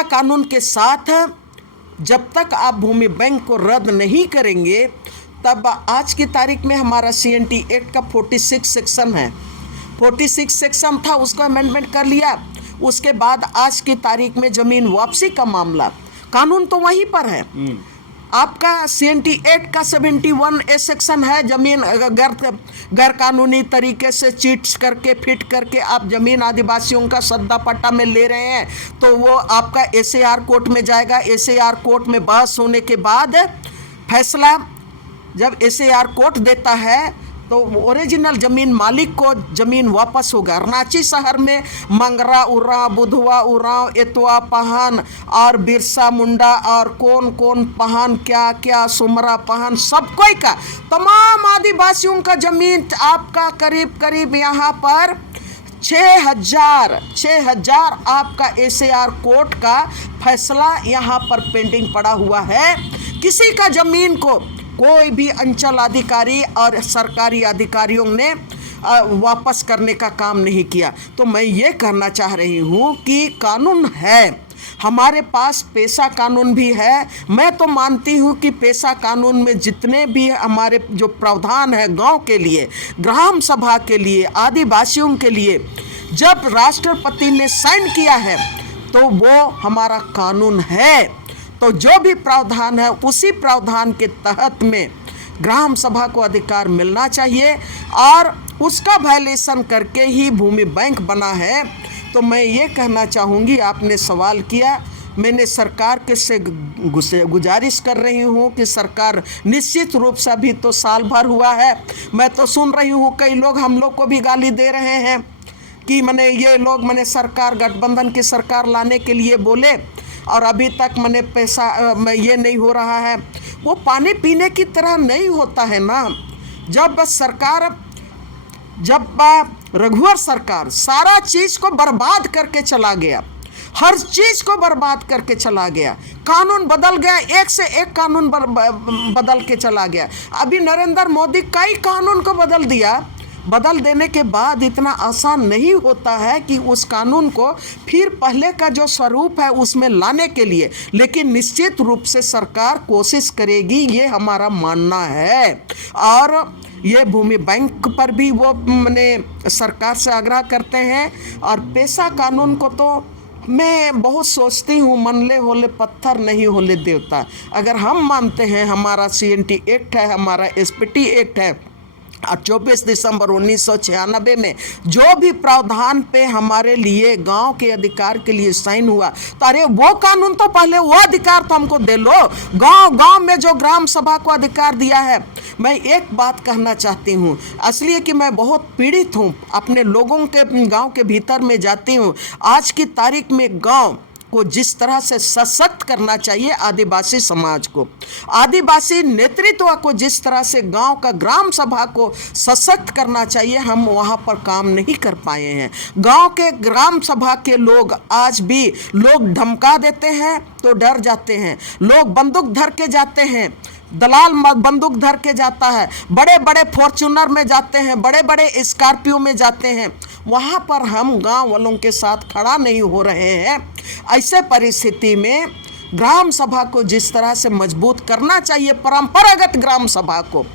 कानून के साथ जब तक आप भूमि बैंक को रद्द नहीं करेंगे, तब आज की तारीख में हमारा CNT एक्ट का 46 सेक्शन है, 46 सेक्शन था, उसको अमेंडमेंट कर लिया। उसके बाद आज की तारीख में ज़मीन वापसी का मामला, कानून तो वहीं पर है। आपका CNT एक्ट का 71A सेक्शन है, जमीन गैर कानूनी तरीके से चीट करके फिट करके आप जमीन आदिवासियों का सद्दा पट्टा में ले रहे हैं, तो वो आपका SAR कोर्ट में जाएगा। SAR कोर्ट में बहस होने के बाद फैसला जब SAR कोर्ट देता है, तो ओरिजिनल ज़मीन मालिक को ज़मीन वापस होगा। रांची शहर में मंगरा उरांव, बुधवा उरांव, एतवा पहान और बिरसा मुंडा और कौन कौन पहान, क्या क्या सुमरा पहान, सब कोई का, तमाम आदिवासियों का ज़मीन आपका करीब करीब यहाँ पर 6,000 आपका SAR कोर्ट का फैसला यहाँ पर पेंडिंग पड़ा हुआ है। किसी का ज़मीन को कोई भी अंचल अधिकारी और सरकारी अधिकारियों ने वापस करने का काम नहीं किया। तो मैं ये कहना चाह रही हूँ कि कानून है, हमारे पास पेशा कानून भी है। मैं तो मानती हूँ कि पेशा कानून में जितने भी हमारे जो प्रावधान है गांव के लिए, ग्राम सभा के लिए, आदिवासियों के लिए, जब राष्ट्रपति ने साइन किया है तो वो हमारा कानून है। तो जो भी प्रावधान है उसी प्रावधान के तहत में ग्राम सभा को अधिकार मिलना चाहिए और उसका वायलेशन करके ही भूमि बैंक बना है। तो मैं ये कहना चाहूँगी, आपने सवाल किया, मैंने सरकार के से गुजारिश कर रही हूँ कि सरकार निश्चित रूप से, अभी तो साल भर हुआ है, मैं तो सुन रही हूँ कई लोग हम लोग को भी गाली दे रहे हैं कि मैंने ये लोग मैंने सरकार गठबंधन की सरकार लाने के लिए बोले और अभी तक मैंने पैसा ये नहीं हो रहा है। वो पानी पीने की तरह नहीं होता है ना। जब रघुवर सरकार सारा चीज़ को बर्बाद करके चला गया, हर चीज़ को बर्बाद करके चला गया, कानून बदल गया, एक से एक कानून बदल के चला गया। अभी नरेंद्र मोदी कई कानून को बदल दिया। बदल देने के बाद इतना आसान नहीं होता है कि उस कानून को फिर पहले का जो स्वरूप है उसमें लाने के लिए, लेकिन निश्चित रूप से सरकार कोशिश करेगी, ये हमारा मानना है। और ये भूमि बैंक पर भी वो मैंने सरकार से आग्रह करते हैं। और पेशा कानून को तो मैं बहुत सोचती हूँ, मनले होले पत्थर नहीं होले देवता। अगर हम मानते हैं, हमारा CNT एक्ट है, हमारा SPT एक्ट है, और 24 दिसंबर 1996 में जो भी प्रावधान पे हमारे लिए गांव के अधिकार के लिए साइन हुआ, तो अरे वो कानून तो पहले, वो अधिकार तो हमको दे लो। गांव में जो ग्राम सभा को अधिकार दिया है, मैं एक बात कहना चाहती हूँ, इसलिए कि मैं बहुत पीड़ित हूँ, अपने लोगों के गांव के भीतर में जाती हूँ। आज की तारीख में गांव को जिस तरह से सशक्त करना चाहिए, आदिवासी समाज को, आदिवासी नेतृत्व को जिस तरह से गांव का ग्राम सभा को सशक्त करना चाहिए, हम वहां पर काम नहीं कर पाए हैं। गांव के ग्राम सभा के लोग आज भी, लोग धमका देते हैं तो डर जाते हैं, लोग बंदूक धर के जाते हैं, दलाल बंदूक धर के जाता है, बड़े बड़े फॉर्च्यूनर में जाते हैं, बड़े बड़े स्कॉर्पियो में जाते हैं। वहाँ पर हम गांव वालों के साथ खड़ा नहीं हो रहे हैं। ऐसे परिस्थिति में ग्राम सभा को जिस तरह से मजबूत करना चाहिए, परंपरागत ग्राम सभा को,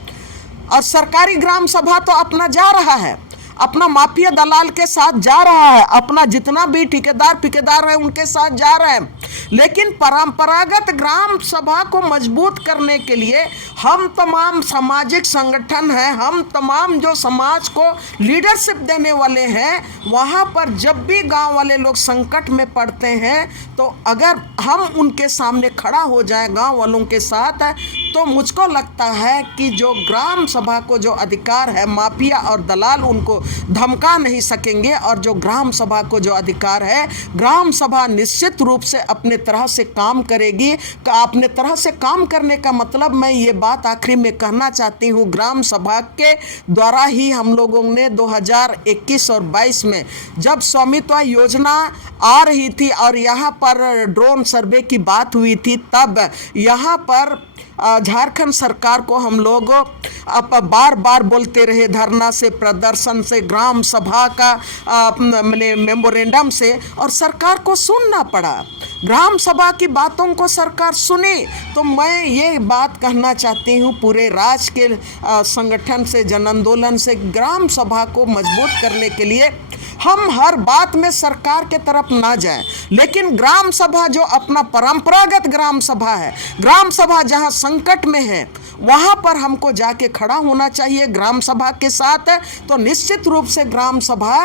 और सरकारी ग्राम सभा तो अपना जा रहा है, अपना माफिया दलाल के साथ जा रहा है, अपना जितना भी ठेकेदार है उनके साथ जा रहे हैं। लेकिन परंपरागत ग्राम सभा को मजबूत करने के लिए हम तमाम सामाजिक संगठन हैं, हम तमाम जो समाज को लीडरशिप देने वाले हैं, वहाँ पर जब भी गांव वाले लोग संकट में पड़ते हैं, तो अगर हम उनके सामने खड़ा हो जाए गांव वालों के साथ, तो मुझको लगता है कि जो ग्राम सभा को जो अधिकार है, माफिया और दलाल उनको धमका नहीं सकेंगे। और जो ग्राम सभा को जो अधिकार है, ग्राम सभा निश्चित रूप से अपने तरह से काम करेगी। अपने तरह से काम करने का मतलब, मैं ये बात आखिरी में कहना चाहती हूँ, ग्राम सभा के द्वारा ही हम लोगों ने 2021 और 22 में जब स्वामित्व योजना आ रही थी और यहाँ पर ड्रोन सर्वे की बात हुई थी, तब यहाँ पर झारखंड सरकार को हम लोग बार बार बोलते रहे, धरना से, प्रदर्शन से, ग्राम सभा का मेमोरेंडम से, और सरकार को सुनना पड़ा। ग्राम सभा की बातों को सरकार सुनी। तो मैं ये बात कहना चाहती हूँ पूरे राज्य के संगठन से, जन आंदोलन से, ग्राम सभा को मजबूत करने के लिए हम हर बात में सरकार के तरफ ना जाएं, लेकिन ग्राम सभा जो अपना परंपरागत ग्राम सभा है, ग्राम सभा जहां संकट में है, वहां पर हमको जाके खड़ा होना चाहिए ग्राम सभा के साथ। तो निश्चित रूप से ग्राम सभा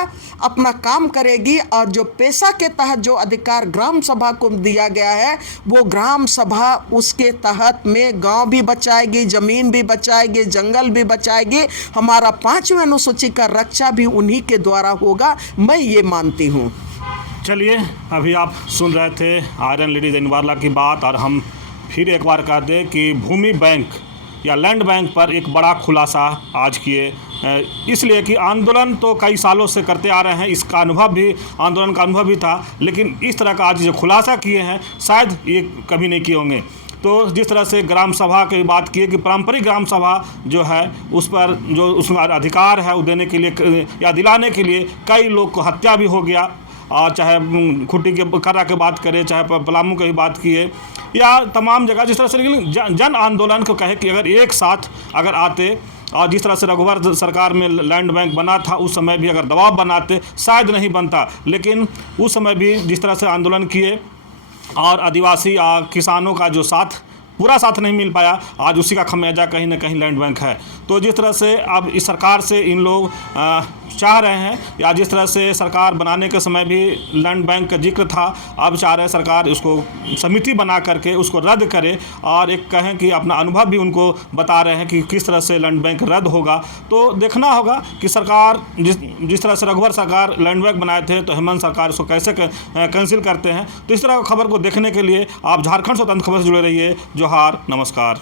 अपना काम करेगी, और जो पेशा के तहत जो अधिकार ग्राम सभा को दिया गया है, वो ग्राम सभा उसके तहत में गांव भी बचाएगी, जमीन भी बचाएगी, जंगल भी बचाएगी। हमारा 5वीं अनुसूची का रक्षा भी उन्हीं के द्वारा होगा, मैं ये मानती हूँ। चलिए, अभी आप सुन रहे थे आयरन लेडी जैनवाला की बात, और हम फिर एक बार कह दें कि भूमि बैंक या लैंड बैंक पर एक बड़ा खुलासा आज किए, इसलिए कि आंदोलन तो कई सालों से करते आ रहे हैं, इसका अनुभव भी, आंदोलन का अनुभव भी था, लेकिन इस तरह का आज जो खुलासा किए हैं शायद ये कभी नहीं किए होंगे। तो जिस तरह से ग्राम सभा की बात की है कि पारंपरिक ग्राम सभा जो है उस पर जो उसमें अधिकार है वो देने के लिए या दिलाने के लिए कई लोग को हत्या भी हो गया। और चाहे खुट्टी के कर्रा की बात करें, चाहे पलामू की बात की है, या तमाम जगह जिस तरह से, लेकिन जन आंदोलन को कहे कि अगर एक साथ अगर आते और जिस तरह से रघुवर सरकार में लैंड बैंक बना था उस समय भी अगर दबाव बनाते शायद नहीं बनता, लेकिन उस समय भी जिस तरह से आंदोलन किए और आदिवासी किसानों का जो साथ पूरा साथ नहीं मिल पाया, आज उसी का खमियाजा कहीं ना कहीं लैंड बैंक है। तो जिस तरह से अब इस सरकार से इन लोग चाह रहे हैं, या जिस तरह से सरकार बनाने के समय भी लैंड बैंक का जिक्र था, अब चाह रहे सरकार उसको समिति बना करके उसको रद्द करे और एक कहें कि अपना अनुभव भी उनको बता रहे हैं कि किस तरह से लैंड बैंक रद्द होगा। तो देखना होगा कि सरकार जिस तरह से रघुवर सरकार लैंड बैंक बनाए थे तो हेमंत सरकार उसको कैसे कैंसिल करते हैं। तो इस तरह की खबर को देखने के लिए आप झारखंड स्वतंत्र खबर से जुड़े रहिए। जोहार, नमस्कार।